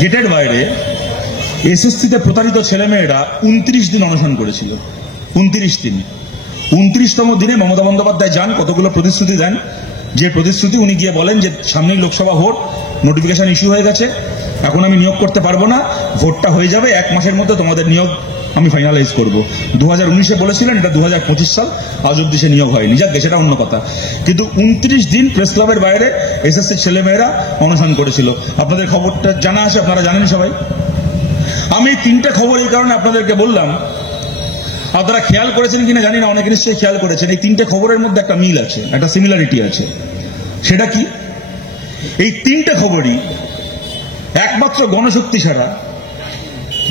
গেটের বাইরে এসএসসিতে প্রতারিত ছেলেমেয়েরা 29 দিন অনশন করেছিল। 29 দিন। 29তম দিনে মমতা বন্দ্যোপাধ্যায় যান, কতগুলো প্রতিশ্রুতি দেন, যে প্রতিশ্রুতি উনি গিয়ে বলেন যে সামনেই লোকসভা ভোট, নোটিফিকেশন ইস্যু হয়ে গেছে, এখন আমি নিয়োগ করতে পারবো না, ভোটটা হয়ে যাবে, 1 মাসের মধ্যে তোমাদের নিয়োগ আমি ফাইনালাইজ করবো। 2019-এ বলেছিলেন, এটা 2025 সাল, আজ অব্দি সে নিয়োগ হয়নি। যাক, সেটা অন্য কথা। কিন্তু 29 দিন প্রেস ক্লাবের বাইরে এসএসসির ছেলেমেয়েরা অনশন করেছিল। আপনাদের খবরটা জানা আছে, আপনারা জানেন সবাই। আমি তিনটে খবর এই কারণে আপনাদেরকে বললাম, আপনারা খেয়াল করেছেন কিনা জানি না, অনেকে নিশ্চয়ই খেয়াল করেছেন, এই তিনটে খবরের মধ্যে একটা মিল আছে, একটা সিমিলারিটি আছে। সেটা কি? এই তিনটে খবরই একমাত্র গণশক্তি ছাড়া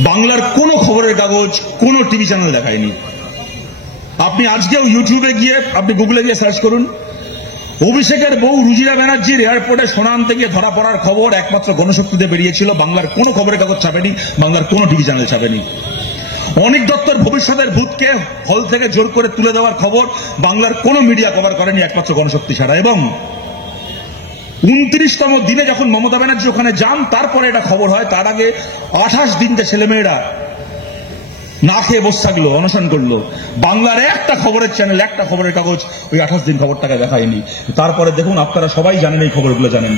বাংলার কোনো খবরের কাগজ, কোনো টিভি চ্যানেল দেখায়নি। আপনি আজকেও ইউটিউবে গিয়ে, আপনি গুগলে গিয়ে সার্চ করুন, অভিষেকের বউ রুজিরা ব্যানার্জির এয়ারপোর্টে সোনা আনতে গিয়ে ধরা পড়ার খবর একমাত্র গণশক্তিতে বেরিয়েছিল। বাংলার কোনো খবরের কাগজ ছাপেনি, বাংলার কোনো টিভি চ্যানেল ছাপেনি। অনিক দত্তর ভবিষ্যতের ভূতকে হল থেকে জোর করে তুলে দেওয়ার খবর বাংলার কোনো মিডিয়া কভার করেনি, একমাত্র গণশক্তি ছাড়া। এবং 29তম দিনে যখন মমতা ব্যানার্জি ওখানে যান, তারপরে এটা খবর হয়। তার আগে 28 দিন যে ছেলেমেয়েরা না খেয়ে বসে থাকলো, অনশন করলো, বাংলার একটা খবরের চ্যানেল, একটা খবরের কাগজ ওই 28 দিন খবরটাকে দেখায়নি। তারপরে দেখুন, আপনারা সবাই জানেন, এই খবরগুলো জানেন,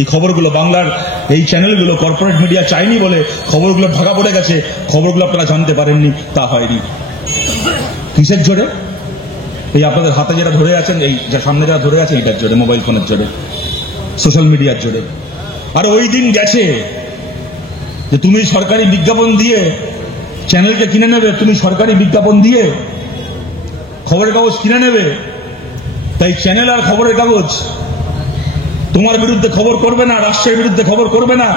এই খবরগুলো বাংলার এই চ্যানেলগুলো কর্পোরেট মিডিয়া চাইনি বলে খবরগুলো ঢাকা পড়ে গেছে, খবরগুলো আপনারা জানতে পারেননি, তা হয়নি। কিসের জোরে? এই আপনাদের হাতে যেটা ধরে আছেন, এই যা সামনে যারা ধরে আছে, এইটার জোরে, মোবাইল ফোনের জোরে, সোশ্যাল মিডিয়ার জোরে। আর ওই দিন গেছে যে তুমি সরকারি বিজ্ঞাপন দিয়ে চ্যানেলকে কিনে নেবে, তুমি সরকারি বিজ্ঞাপন দিয়ে খবরের কাগজ কিনে নেবে, তাই চ্যানেল আর খবরের কাগজ তোমার বিরুদ্ধে খবর করবে না, রাষ্ট্রের বিরুদ্ধে খবর করবে না,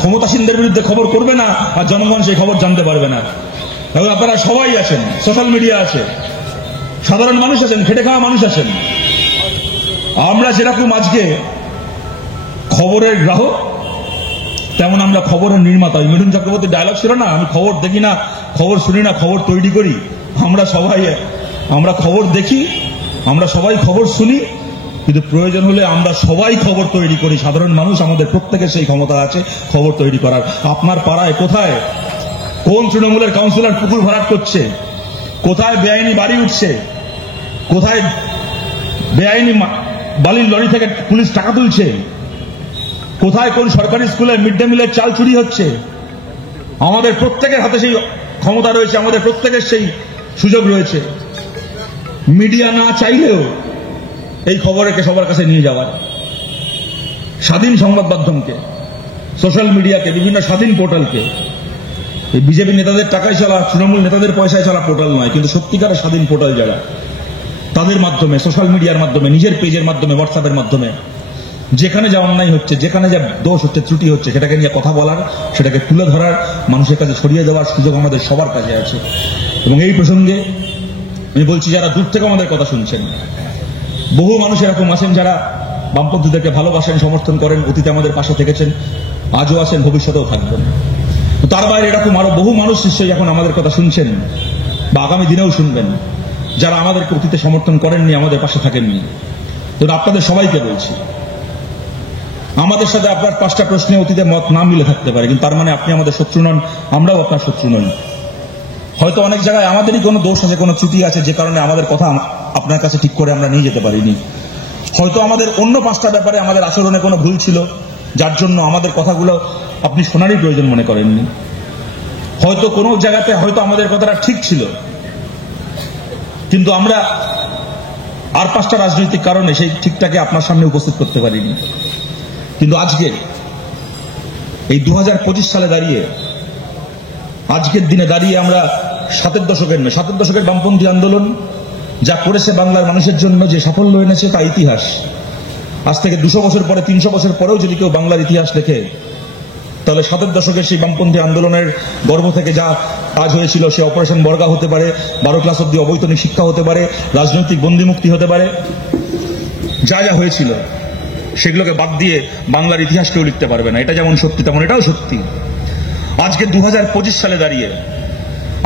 ক্ষমতাসীনদের বিরুদ্ধে খবর করবে না, আর জনগণ সেই খবর জানতে পারবে না। এবং আপনারা সবাই আছেন, সোশ্যাল মিডিয়া আছে, সাধারণ মানুষ আছেন, খেটে খাওয়া মানুষ আছেন। আমরা যেরকম আজকে খবরের গ্রাহক, তেমন আমরা খবরের নির্মাতা। মিঠুন চক্রবর্তীর ডায়লগ ছিল না, আমি খবর দেখি না, খবর শুনি না, খবর তৈরি করি। আমরা খবর দেখি, আমরা সবাই খবর শুনি, কিন্তু প্রয়োজন হলে আমরা সবাই খবর তৈরি করি। সাধারণ মানুষ, আমাদের প্রত্যেকের সেই ক্ষমতা আছে খবর তৈরি করার। আপনার পাড়ায় কোথায় কোন তৃণমূলের কাউন্সিলর পুকুর ভরাট করছে, কোথায় বেআইনি বাড়ি উঠছে, কোথায় বেআইনি বালির লরি থেকে পুলিশ টাকা তুলছে, কোথায় কোন সরকারি স্কুলে মিড ডে মিলের চাল চুরি হচ্ছে, আমাদের প্রত্যেকের হাতে সেই ক্ষমতা রয়েছে, আমাদের প্রত্যেকের সেই সুযোগ রয়েছে। মিডিয়া না চাইলেও এই খবরকে সবার কাছে নিয়ে যাওয়ার, স্বাধীন সংবাদ মাধ্যমকে, সোশ্যাল মিডিয়াকে, বিভিন্ন স্বাধীন পোর্টালকে, এই বিজেপি নেতাদের টাকায় চলা, তৃণমূল নেতাদের পয়সায় চলা পোর্টাল নয়, কিন্তু সত্যিকারের স্বাধীন পোর্টাল যারা, তাদের মাধ্যমে, সোশ্যাল মিডিয়ার মাধ্যমে, নিজের পেজের মাধ্যমে, হোয়াটসঅ্যাপের মাধ্যমে যেখানে যা অন্যায় হচ্ছে, যেখানে যা দোষ হচ্ছে, ত্রুটি হচ্ছে, সেটাকে নিয়ে কথা বলার, সেটাকে তুলে ধরার, মানুষের কাছে ছড়িয়ে দেওয়ার সুযোগ আমাদের সবার কাছে আছে। এবং এই প্রসঙ্গে আমি বলছি, যারা দূর থেকে আমাদের কথা শুনছেন, বহু মানুষ এরকম আছেন যারা বামপন্থীদেরকে ভালোবাসেন, সমর্থন করেন, অতীতে আমাদের পাশে থেকেছেন, আজও আছেন, ভবিষ্যতেও থাকবেন। তার বাইরে এরকম আরো বহু মানুষ নিশ্চয়ই এখন আমাদের কথা শুনছেন বা আগামী দিনেও শুনবেন, যারা আমাদেরকে অতীতে সমর্থন করেননি, আমাদের পাশে থাকেননি। তো আপনাদের সবাইকে বলছি, আমাদের সাথে আপনার 5টা প্রশ্নে অতীতে মত না মিলে থাকতে পারে, কিন্তু তার মানে আপনি আমাদের শত্রু নন, আমরাও আপনার শত্রু নই। হয়তো অনেক জায়গায় আমাদেরই কোনো দোষ আছে, কোনো ত্রুটি আছে, যে কারণে আমাদের কথা আপনার কাছে ঠিক করে আমরা নিয়ে যেতে পারিনি। হয়তো আমাদের অন্য 5টা ব্যাপারে আমাদের আচরণে কোনো ভুল ছিল, যার জন্য আমাদের কথাগুলো আপনি শোনারই প্রয়োজন মনে করেননি। হয়তো কোনো জায়গাতে হয়তো আমাদের কথাটা ঠিক ছিল, কিন্তু আমরা আর 5টা রাজনৈতিক কারণে সেই ঠিকটাকে আপনার সামনে উপস্থিত করতে পারিনি। কিন্তু আজকে এই 2025 সালে দাঁড়িয়ে, আজকের দিনে দাঁড়িয়ে আমরা 7 দশকের বামপন্থী আন্দোলন যা করেছে বাংলার মানুষের জন্য, যে সাফল্য এনেছে, তা ইতিহাস। আজ থেকে 200 বছর পরে, 300 বছর পরেও যদি কেউ বাংলার ইতিহাস লেখে, তাহলে 7 দশকের সেই বামপন্থী আন্দোলনের গর্ভ থেকে যা কাজ হয়েছিল, সে অপারেশন বর্গা হতে পারে, 12 ক্লাস অব্দি অবৈতনিক শিক্ষা হতে পারে, রাজনৈতিক বন্দিমুক্তি হতে পারে, যা যা হয়েছিল সেগুলোকে বাদ দিয়ে বাংলার ইতিহাস কেউ লিখতে পারবে না। এটা যেমন সত্যি, তেমন এটাও সত্যি। আজকে 2025 সালে দাঁড়িয়ে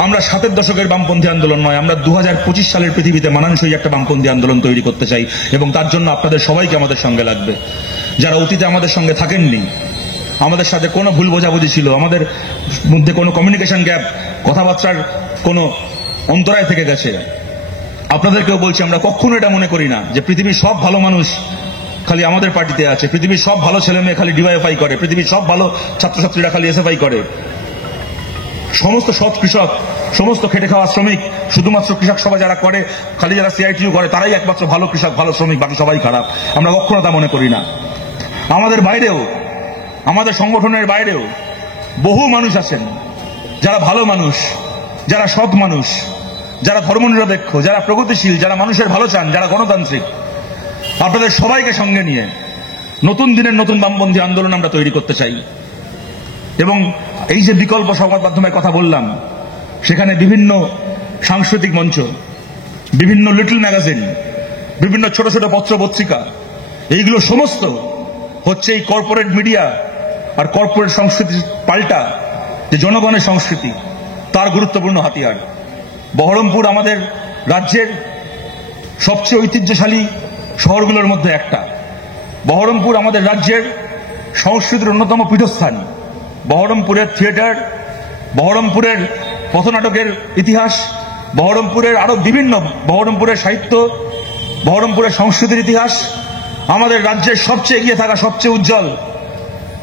আমরা 7 দশকের বামপন্থী আন্দোলন নয়, আমরা 2025 সালের পৃথিবীতে মানানসই একটা বামপন্থী আন্দোলন তৈরি করতে চাই। এবং তার জন্য আপনাদের সবাইকে আমাদের সঙ্গে লাগবে। যারা অতীতে আমাদের সঙ্গে থাকেননি, আমাদের সাথে কোনো ভুল বোঝাবুঝি ছিল, আমাদের মধ্যে কোনো কমিউনিকেশন গ্যাপ, কথাবার্তার কোনো অন্তরায় থেকে গেছে, আপনাদেরকেও বলছি, আমরা কখনো এটা মনে করি না যে পৃথিবীর সব ভালো মানুষ খালি আমাদের পার্টিতে আছে, পৃথিবীর সব ভালো ছেলে মেয়ে খালি ডিওয়াইএফআই করে, পৃথিবীর সব ভালো ছাত্রছাত্রীরা খালি এসএফআই করে। সমস্ত সৎ কৃষক, সমস্ত খেটে খাওয়া শ্রমিক, শুধুমাত্র কৃষক সভা যারা করে, খালি যারা সিআইটিইউ করে, তারাই একমাত্র ভালো কৃষক, ভালো শ্রমিক, বাকি সবাই খারাপ। আমরা কখনো তা মনে করি না। আমাদের বাইরেও, আমাদের সংগঠনের বাইরেও বহু মানুষ আছেন যারা ভালো মানুষ, যারা সৎ মানুষ, যারা ধর্মনিরপেক্ষ, যারা প্রগতিশীল, যারা মানুষের ভালো চান, যারা গণতান্ত্রিক। আপনাদের সবাইকে সঙ্গে নিয়ে নতুন দিনের নতুন বামপন্থী আন্দোলন আমরা তৈরি করতে চাই। এবং এই যে বিকল্প সংবাদ মাধ্যমের কথা বললাম, সেখানে বিভিন্ন সাংস্কৃতিক মঞ্চ, বিভিন্ন লিটল ম্যাগাজিন, বিভিন্ন ছোট ছোট পত্র পত্রিকা, এইগুলো সমস্ত হচ্ছে এই কর্পোরেট মিডিয়া আর কর্পোরেট সংস্কৃতি পাল্টা যে জনগণের সংস্কৃতি, তার গুরুত্বপূর্ণ হাতিয়ার। বহরমপুর আমাদের রাজ্যের সবচেয়ে ঐতিহ্যশালী শহরগুলোর মধ্যে একটা। বহরমপুর আমাদের রাজ্যের সংস্কৃতির অন্যতম পীঠস্থান। বহরমপুরের থিয়েটার, বহরমপুরের পথনাটকের ইতিহাস, বহরমপুরের আরো বিভিন্ন, বহরমপুরের সাহিত্য, বহরমপুরের সংস্কৃতির ইতিহাস, আমাদের রাজ্যের সবচেয়ে এগিয়ে থাকা, সবচেয়ে উজ্জ্বল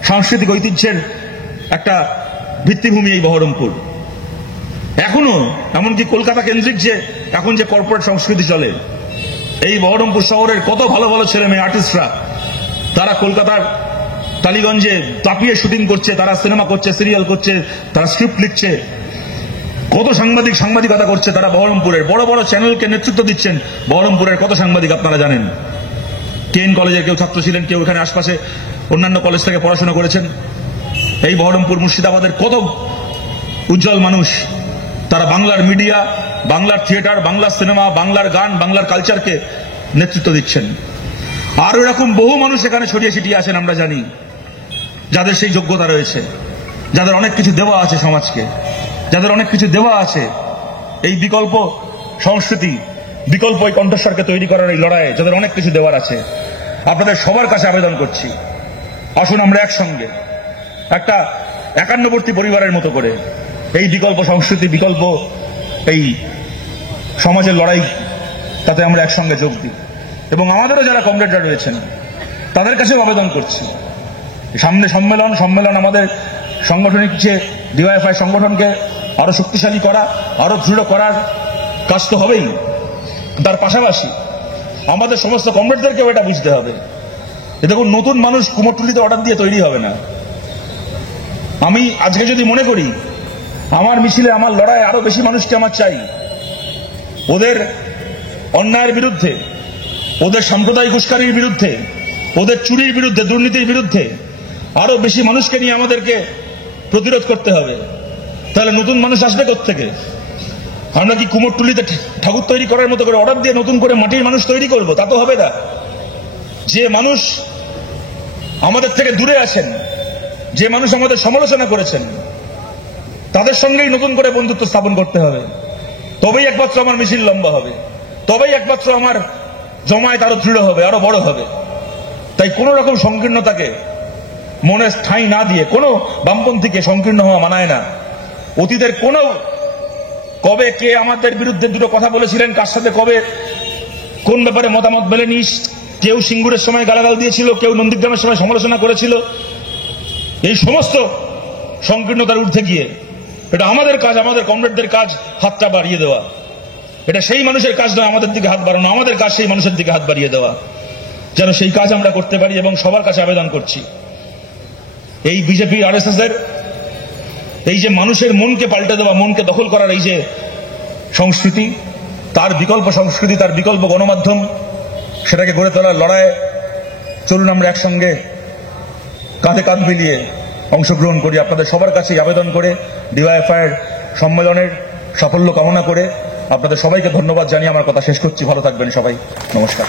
সাংস্কৃতিক ঐতিহ্যের একটা ভিত্তিভূমি এই বহরমপুর। এখনো এমনকি কলকাতা কেন্দ্রিক যে এখন যে কর্পোরেট সংস্কৃতি চলে, এই বহরমপুর শহরের কত ভালো ভালো ছেলে মেয়ে আর্টিস্টরা, তারা কলকাতার টালিগঞ্জে তাপিয়ে শুটিং করছে, তারা সিনেমা করছে, সিরিয়াল করছে, তারা স্ক্রিপ্ট লিখছে, কত সাংবাদিক সাংবাদিকতা করছে, তারা বহরমপুরের বড় বড় চ্যানেলকে নেতৃত্ব দিচ্ছেন। বহরমপুরের কত সাংবাদিক আপনারা জানেন। কেন কলেজের কেউ ছাত্র ছিলেন, কেউ এখানে আশপাশে অন্যান্য কলেজ থেকে পড়াশোনা করেছেন। এই বহরমপুর মুর্শিদাবাদের কত উজ্জ্বল মানুষ, তারা বাংলার মিডিয়া, বাংলার থিয়েটার, বাংলার সিনেমা, বাংলার গান, বাংলার কালচারকে নেতৃত্ব দিচ্ছেন। আর এরকম বহু মানুষ এখানে ছড়িয়ে ছিটিয়ে আছেন, আমরা জানি, যাদের সেই যোগ্যতা রয়েছে, যাদের অনেক কিছু দেওয়া আছে সমাজকে, যাদের অনেক কিছু দেওয়া আছে এই বিকল্প সংস্কৃতি, বিকল্প এই কণ্ঠস্বরকে তৈরি করার এই লড়াইয়ে, যাদের অনেক কিছু দেওয়ার আছে। আপনাদের সবার কাছে আবেদন করছি, আসুন আমরা একসঙ্গে একটা একান্নবর্তী পরিবারের মতো করে এই বিকল্প সংস্কৃতি, বিকল্প এই সমাজের লড়াই, তাতে আমরা একসঙ্গে যোগ দিই। এবং আমাদেরও যারা কমরেডরা রয়েছেন তাদের কাছেও আবেদন করছি, সামনে সম্মেলন আমাদের সাংগঠনিক যে ডিওয়াইএফআই সংগঠনকে আরো শক্তিশালী করা, আরো দৃঢ় করার কাজ তো হবেই। তার পাশাপাশি আমাদের সমস্ত কমরেডদেরকেও এটা বুঝতে হবে। দেখুন, নতুন মানুষ কুমোরটুলিতে অর্ডার দিয়ে তৈরি হবে না। আমি আজকে যদি মনে করি আমার মিছিলে, আমার লড়াই আরো বেশি মানুষকে আমার চাই, ওদের অন্যায়ের বিরুদ্ধে, ওদের সাম্প্রদায়িক উস্কানির বিরুদ্ধে, ওদের চুরির বিরুদ্ধে, দুর্নীতির বিরুদ্ধে আরো বেশি মানুষকে নিয়ে আমাদেরকে প্রতিরোধ করতে হবে, তাহলে নতুন মানুষ আসবে কোত্থেকে? আমরা কি কুমোরটুলিতে ঠাকুর তৈরি করার মতো করে অর্ডার দিয়ে নতুন করে মাটির মানুষ তৈরি করব? তা তো হবে না। যে মানুষ আমাদের থেকে দূরে আছেন, যে মানুষ আমাদের সমালোচনা করেছেন, তাদের সঙ্গেই নতুন করে বন্ধুত্ব স্থাপন করতে হবে। তবেই একমাত্র আমার মিছিল লম্বা হবে, তবেই একমাত্র আমার জমায়েত আরো দৃঢ় হবে, আরো বড় হবে। তাই কোন রকম সংকীর্ণতাকে মনে ঠাঁই না দিয়ে, কোন বামপন্থীকে সংকীর্ণ হওয়া মানায় না। অতীতের কোন, কবে কে আমাদের বিরুদ্ধে দুটো কথা বলেছিলেন, কার সাথে কবে কোন ব্যাপারে মতামত মেলেনি, কেউ সিঙ্গুরের সময় গালাগাল দিয়েছিল, কেউ নন্দীগ্রামের সময় সমালোচনা করেছিল, এই সমস্ত সংকীর্ণতার ঊর্ধ্বে গিয়ে এটা আমাদের কাজ, আমাদের কমরেডদের কাজ হাতটা বাড়িয়ে দেওয়া। এটা সেই মানুষের কাজ নয় আমাদের দিকে হাত বাড়ানো, আমাদের কাজ সেই মানুষের দিকে হাত বাড়িয়ে দেওয়া, যেন সেই কাজ আমরা করতে পারি। এবং সবার কাছে আবেদন করছি, এই বিজেপি আরএসএস এর এই যে মানুষের মনকে পাল্টে দেওয়া, মনকে দখল করার এই যে সংস্কৃতি, তার বিকল্প সংস্কৃতি, তার বিকল্প গণমাধ্যম, সেটাকে গড়ে তোলার লড়াই চলুন আমরা একসঙ্গে কাঁধে কাঁধ মিলিয়ে অংশগ্রহণ করি। আপনাদের সবার কাছে আবেদন করে ডিওয়াইএফআই এর সম্মেলনের সাফল্য কামনা করে আপনাদের সবাইকে ধন্যবাদ জানিয়ে আমার কথা শেষ করছি। ভালো থাকবেন সবাই, নমস্কার।